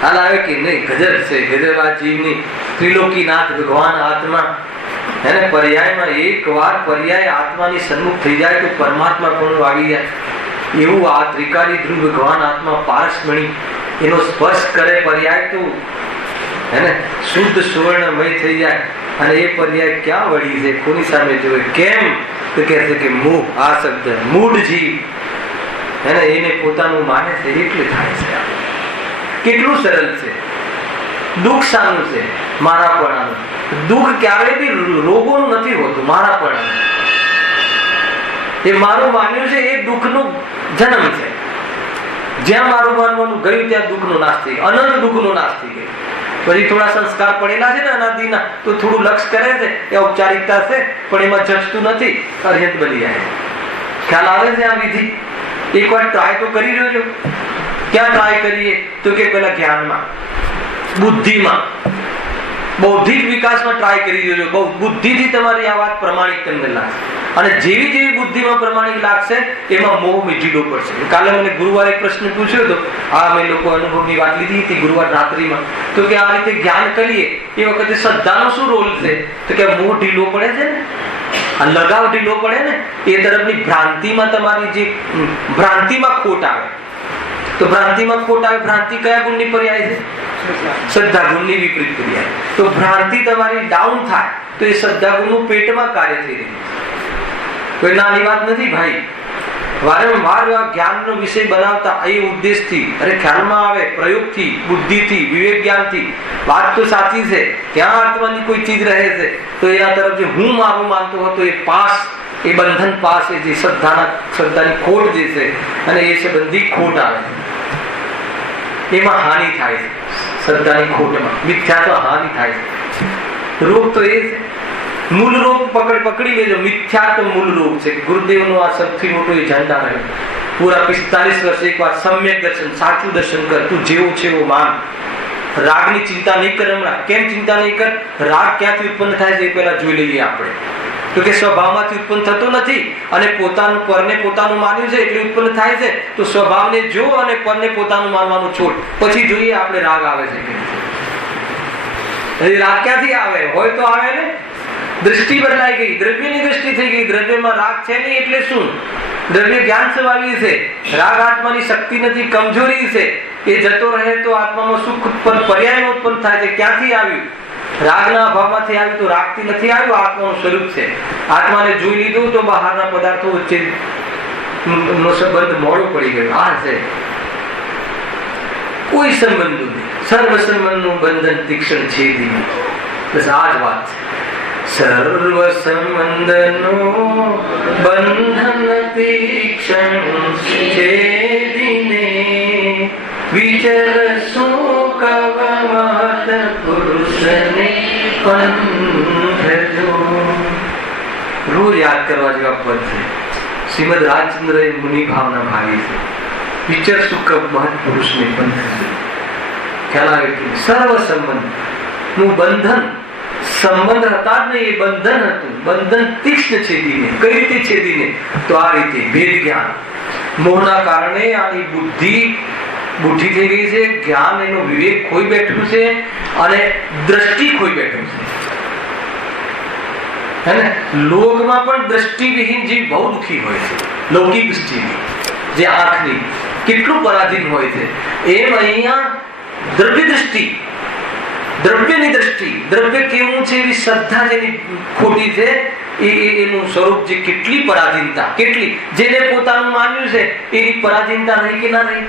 હાલ આવે કે નહીં? ગજબ છે, ગજબ આ જીવની. ત્રિલોકીનાથ ભગવાન આત્મા એને પર્યાયમાં એક વાર પર્યાય આત્માની સન્મુખ થઈ જાય તો પરમાત્મા પણ આવી જાય. એવું આ ત્રિકાળી ધ્રુવ ભગવાન આત્મા પારસમણી એનો સ્પર્શ કરે પર્યાય તો એને શુદ્ધ સુવર્ણમય થઈ જાય. અને એ પર્યાય ક્યાં વળી છે? કોની સામે જોવે? કેમ? તો કહે છે કે મોહ. આ શબ્દ મૂઢ જીવ એને પોતાનું માને છે એટલે થાય છે. કેટલું સરળ છે. દુઃખ શાનું છે? મારાપણાનું. દુઃખ ક્યારેય બી રોગોનું નથી હોતું, મારાપણાનું. એ મારું માન્યું છે એ દુઃખનો જન્મ છે. જ્યાં મારું માનવાનું ગયું ત્યાં દુઃખનો નાશ થઈ ગયો, અનંત દુઃખનો નાશ થઈ ગયો. પછી થોડા સંસ્કાર પડેલા છે ને અનાદિના, તો થોડું લક્ષ કરે છે, એ ઔપચારિકતા છે, પણ એમાં જચતું નથી, અર્હત બની જાય. ખ્યાલ આવે છે આ વિધિ? એકવાર ટ્રાય તો કરી રહ્યો. ક્યાં ટ્રાય કરીએ? તો કે પેલા જ્ઞાનમાં, બુદ્ધિમાં, બૌદ્ધિક વિકાસમાં ટ્રાય કરી રહ્યો. બહુ બુદ્ધિથી તમારી આ વાત પ્રમાણિક તમને લાગશે. અને જેવી જેવી બુદ્ધિમાં પ્રમાણિક લાગશે એમાં મોહ મીઠીલો પડશે. કાલે મને ગુરુવારે પ્રશ્ન પૂછ્યો હતો. આ અમે લોકો અનુભવની વાત લીધી હતી ગુરુવાર રાત્રિમાં. તો કે આ રીતે જ્ઞાન કરીએ એ વખતે શ્રદ્ધાનો શું રોલ છે? તો કે મોહ ઢીલો પડે છે ને, આ લગાવ ઢીલો પડે ને, એ તરફની ભ્રાંતિમાં તમારી જે ભ્રાંતિમાં ખોટ આવે. તો ભ્રાંતિમાં ખોટ આવે. ભ્રાંતિ કયા ગુણની પર્યાય છે? શ્રદ્ધા ગુણની વિપરીત પર્યાય. તો ભ્રાંતિ તમારી ડાઉન થાય તો એ શ્રદ્ધા ગુણનું પેટમાં કાર્ય થઈ રહ્યું. કોઈ નાની વાત નથી ભાઈ. વારંવાર જ્ઞાનનો વિષય બનાવતા એ ઉદ્દેશથી, અરે ખ્યાલમાં આવે, પ્રયોગથી, બુદ્ધિથી, વિવેક જ્ઞાનથી વાત તો સાચી છે, ક્યાં આત્માની કોઈ ચીજ રહે છે, તો એના તરફ જે હું મારું માનતો હતો એ પાસ, એ બંધન પાસ, એ જે શ્રદ્ધાની ખોટ જે છે, અને એ સંબંધી ખોટ આવે છે, એમાં હાનિ થાય છે. શ્રદ્ધાની ખોટમાં મિથ્યાત્વ હાનિ થાય છે. રોગ તો એ છે, મૂળ રોગ પકડી લેજો. મિથ્યાત્વ મૂળ રોગ છે. ગુરુદેવનો આ સૌથી મોટો એજન્ડા રહ્યો. પૂરા 45 વર્ષ એક વાર સમ્યક દર્શન, સાચું દર્શન કર, તું જેવો છે એવો માન. રાગની ચિંતા નહીં કર. હમણાં કેમ ચિંતા નહીં કર? રાગ ક્યાંથી ઉત્પન્ન થાય છે એ પહેલા જોઈ લઈએ આપણે. તો કે સ્વભાવમાંથી ઉત્પન્ન થતો નથી, અને પોતાનું પરને પોતાનું માન્યું છે એટલે ઉત્પન્ન થાય છે. તો સ્વભાવને જો અને પરને પોતાનું માનવાનું છોડ, પછી જોઈએ આપણે રાગ આવે છે કે રાગ ક્યાંથી આવે? હોય તો આવે ને. દૃષ્ટિ બદલાઈ ગઈ, દ્રવ્યની દૃષ્ટિ થઈ ગઈ. દ્રવ્યમાં રાગ છે નહીં એટલે શું? દ્રવ્ય જ્ઞાન સ્વભાવી છે. રાગ આત્માની શક્તિ નથી, કમજોરી છે. એ જતો રહે તો આત્મામાં સુખ ઉત્પન્ન, પર્યાય ઉત્પન્ન થાય છે. ક્યાંથી આવ્યું? રાગના અભાવમાંથી આવ્યું. તો રાગથી નથી આવ્યું, આત્માનું સ્વરૂપ છે. આત્માને જોઈ લીધું તો બહારના પદાર્થો વચ્ચે નો સંબંધ મોડો પડી ગયો. આ છે કોઈ સંબંધ નહીં. સર્વ સંબંધનું બંધન તીક્ષ્ણ છેદી. બસ આ જ વાત છે. સર્વ સંબંધનો બંધન તીક્ષ્ણ છેદીને વિચરસો કવ મહત પુરુષને પંથજો. રોજ યાદ કરવા જેવા પદ છે. શ્રીમદ રાજચંદ્ર એ મુનિ ભાવના ભાવી છે. વિચરસો કવ મહત પુરુષને પંથજો. ખ્યાલ આવે કે સર્વ સંબંધ નું બંધન, સંબંધ હતા જ નહીં, એ બંધન હતું. બંધન તીક્ષ્ણ છેદીને. કઈ રીતે છેદીને? તો આ રીતે ભેદ જ્ઞાન મોહના કારણે આની બુદ્ધિ બુદ્ધિ થઈ ગઈ છે. જ્ઞાન એનો વિવેક ખોઈ બેઠું છે, અને દ્રષ્ટિ ખોઈ બેઠું છે. લોકમાં પણ દ્રષ્ટિવિહીન જીવ બહુ દુઃખી હોય છે. લૌકિક દૃષ્ટિની, જે આંખની કેટલું પરાધીન હોય છે, એમ અહીંયા દ્રવ્ય દ્રષ્ટિ, દ્રવ્યની દ્રષ્ટિ, દ્રવ્ય કેવું છે એવી શ્રદ્ધા જેની ખોટી છે, એનું સ્વરૂપ જે કેટલી પરાધીનતા, કેટલી જેને પોતાનું માન્યું છે એની પરાધીનતા રહી કે ના રહી?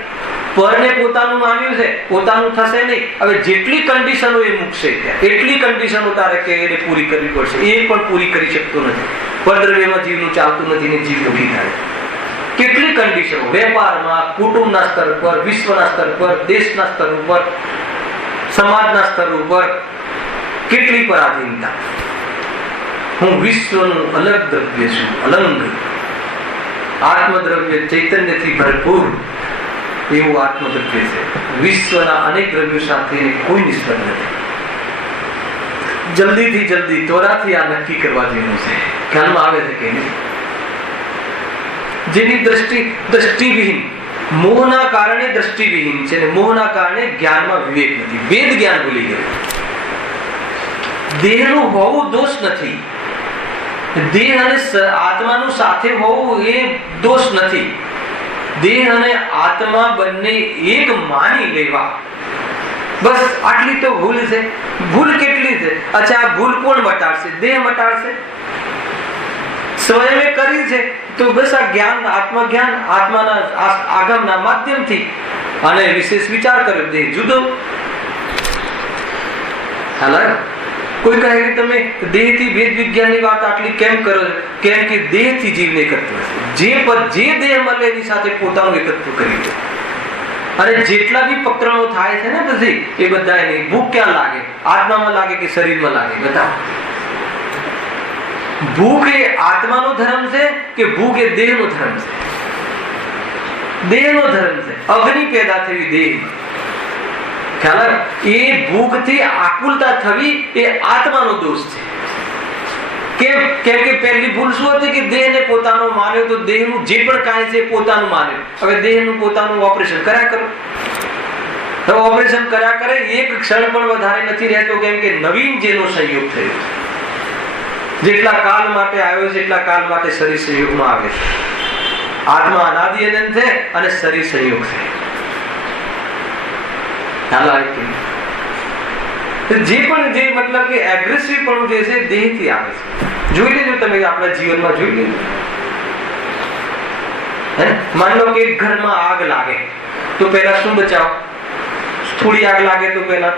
પરને પોતાનું માન્યું છે, પોતાનું થશે નહીં. હવે જેટલી કન્ડિશનો એ મૂકશે એટલી કન્ડિશનો તારે કે એને પૂરી કરવી પડશે. એ પણ પૂરી કરી શકતો નથી. પરદ્રવ્યમાં જીવનું ચાલતું નથી ને જીવ દુઃખી થાય. કેટલી કન્ડિશનો વેપારમાં, કુટુંબના સ્તર પર, વિશ્વના સ્તર પર, દેશના સ્તર ઉપર, સમાજના સ્તર ઉપર કેટલી પરાધીનતા. હું વિશ્વનું અલગ દ્રવ્ય છું, અલંગ આત્મદ્રવ્ય, ચૈતન્યથી ભરપૂર એવું આત્મદ્રવ્ય છે. વિશ્વના અનેક દ્રવ્યો સાથે કોઈ નિસ્બત નથી. જલ્દીથી જલ્દી ત્વરાથી આ નક્કી કરવા જેવું છે. ખ્યાલમાં આવે છે કે નહીં? જેની દ્રષ્ટિવિહીન, મોહના કારણે દ્રષ્ટિવિહીન છે, અને મોહના કારણે જ્ઞાનમાં વિવેક નથી. વેદ જ્ઞાન ભૂલી ગયું. દેહનું હોવું દોષ નથી. દેહ અને આત્માનું સાથે હોવું એ દોષ નથી. દેહ અને આત્મા બંને એક માની લેવા, બસ આટલી તો ભૂલ છે. ભૂલ કેટલી છે? અચ્છા, આ ભૂલ કોણ મટાડશે? દેહ મટાડશે. સ્વયં કરી છે તો બસ આ જ્ઞાન, આત્મજ્ઞાન, આત્માના આગમના માધ્યમથી અને વિશેષ વિચાર કર્યો. દેહ જુદો. હાલ કોઈ કહે કે તમે દેહથી વેદ વિજ્ઞાનની વાત આટલી કેમ કરો છો? કેમ કે દેહથી જીવને કરતો જે દેહ મળે એની સાથે પોતાનું એકત્વ કરી દે. અને જેટલા બી પ્રકરણો થાય છે ને પછી એ બધા એની ભૂખ ક્યાં લાગે? આત્મામાં લાગે કે શરીરમાં લાગે? બધા ભૂખ એ આત્માનો ધર્મ છે કે ભૂખ એ દેહનો ધર્મ છે? દેહનો ધર્મ છે. અગ્નિ પેદા થવી દેહમાં. ખ્યાલ? એ ભૂખથી આકુલતા થવી એ આત્માનો દોષ છે. કેમ કે પહેલી ભૂલ શું હતી કે દેહને પોતાનો માન્યો, તો દેહનું જે પણ કાંઈ છે પોતાનું માન્યું. હવે દેહનું પોતાનું ઓપરેશન કર્યા કરો. હવે ઓપરેશન કર્યા કરે, એક ક્ષણ પણ વધારે નથી રહેતો. કેમ કે નવીન જેનો સંયોગ થયો, જેટલા કાલ માટે આવ્યો છે એટલા કાલ માટે શરીર સંયોગમાં આવે છે. આત્મા અનાદિ અનંત છે અને શરીર સંયોગ છે. જે પણ જે મતલબ કે એગ્રેસિવ પણ જે છે દેહથી આવે છે. જોઈ લેજો તમે, આપણા જીવનમાં જોઈ લેજો. है ना? मान लो कि घर में आग लागे तो पहला શું બચાવ? થોડી આગ લાગે તો પહેલા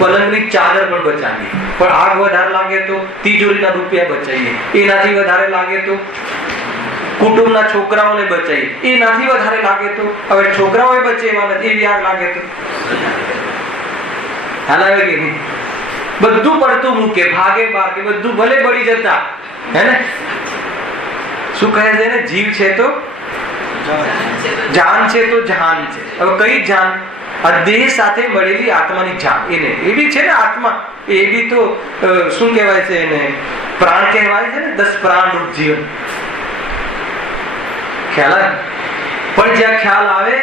પલંગની ચાદર પણ બચાવીએ, પણ આગ વધારે લાગે તો તિજોરીના રૂપિયા બચાવીએ, એનાથી વધારે લાગે તો કુટુંબના છોકરાઓને બચાવીએ, એનાથી વધારે લાગે તો હવે છોકરાઓએ બચે એવા નથી, એવી આગ લાગે તો હાલ આવે કે નહીં? બધું પડતું મૂકે, ભાગે બાર કે બધું ભલે બળી જતા, હે ને? શું કહે છે ને? જીવ છે તો જાન છે તો જહાન છે. હવે કઈ જાન? આ દેહ સાથે મળેલી આત્માની જાન, એને એ બી છે ને આત્મા, એ બી તો શું કહેવાય છે એને? પ્રાણ કહેવાય છે ને, 10 પ્રાણ રૂપ જીવન. ખ્યાલ આવે? પણ જ્યાં ખ્યાલ આવે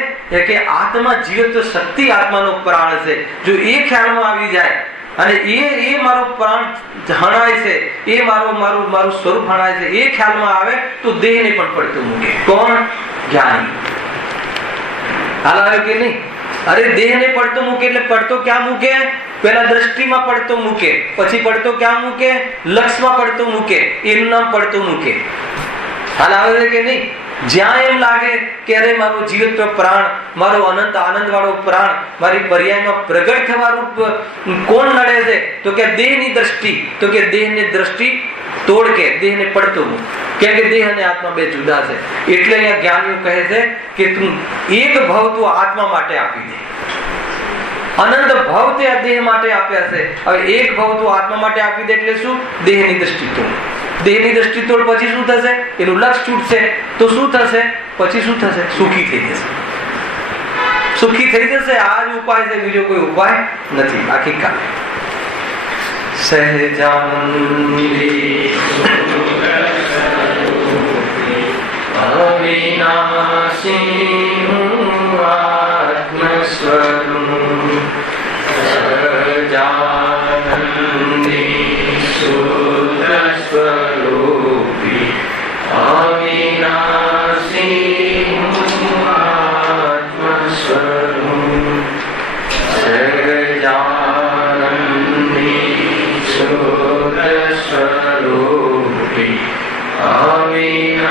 કે આત્મા જીવત શક્તિ આત્માનો પ્રાણ છે, જો એ ખ્યાલમાં આવી જાય અને એ મારો પ્રાણ હણાય છે, એ મારું સ્વરૂપ હણાય છે, એ ખ્યાલમાં આવે તો દેહને પણ પડતું મૂકે. કોણ? જ્ઞાની. હાલ આવે કે નહીં? અરે દેહને પડતો મૂકે એટલે પડતો ક્યાં મૂકે? પહેલા દ્રષ્ટિમાં પડતો મૂકે, પછી પડતો ક્યાં મૂકે? લક્ષમાં પડતો મૂકે, એનું નામ પડતો મૂકે. હાલ આવે છે કે નહીં? જ્યાં એમ લાગે કે અરે મારો જીવત પ્રાણ, મારો અનંત આનંદ વાળો પ્રાણ મારી પર્યાયમાં પ્રગટ થવાનું કોણ નડે છે? તો કે દેહની દ્રષ્ટિ. તો કે દેહની દ્રષ્ટિ તોડ કે દેહને પડતો મૂક, કેમ કે દેહ અને આત્મા બે જુદા છે. એટલે અહીંયા જ્ઞાનીઓ કહે છે કે તું એક ભાવ તું આત્મા માટે આપી દે, અનંત ભાવ તે આ દેહ માટે આપ્યા છે. હવે એક ભાવ તું આત્મા માટે આપી દે એટલે શું? દેહની દ્રષ્ટિ તોડ. દેહની દ્રષ્ટિ તોડ પછી શું થશે? એનું લક્ષ છૂટશે તો શું થશે? પછી શું થશે? સુખી થઈ જશે. સુખી થઈ જશે. આ જ ઉપાય છે, બીજો કોઈ ઉપાય નથી. આખી કાલે સહજાનંદી અવિનાશી આત્મ સ્વરૂપ સહજાનંદી શુદ્ધ સ્વરૂપી અવિનાશી આત્મ સ્વરૂપ સહજાનંદી શુદ્ધ સ્વરૂપી અવિનાશી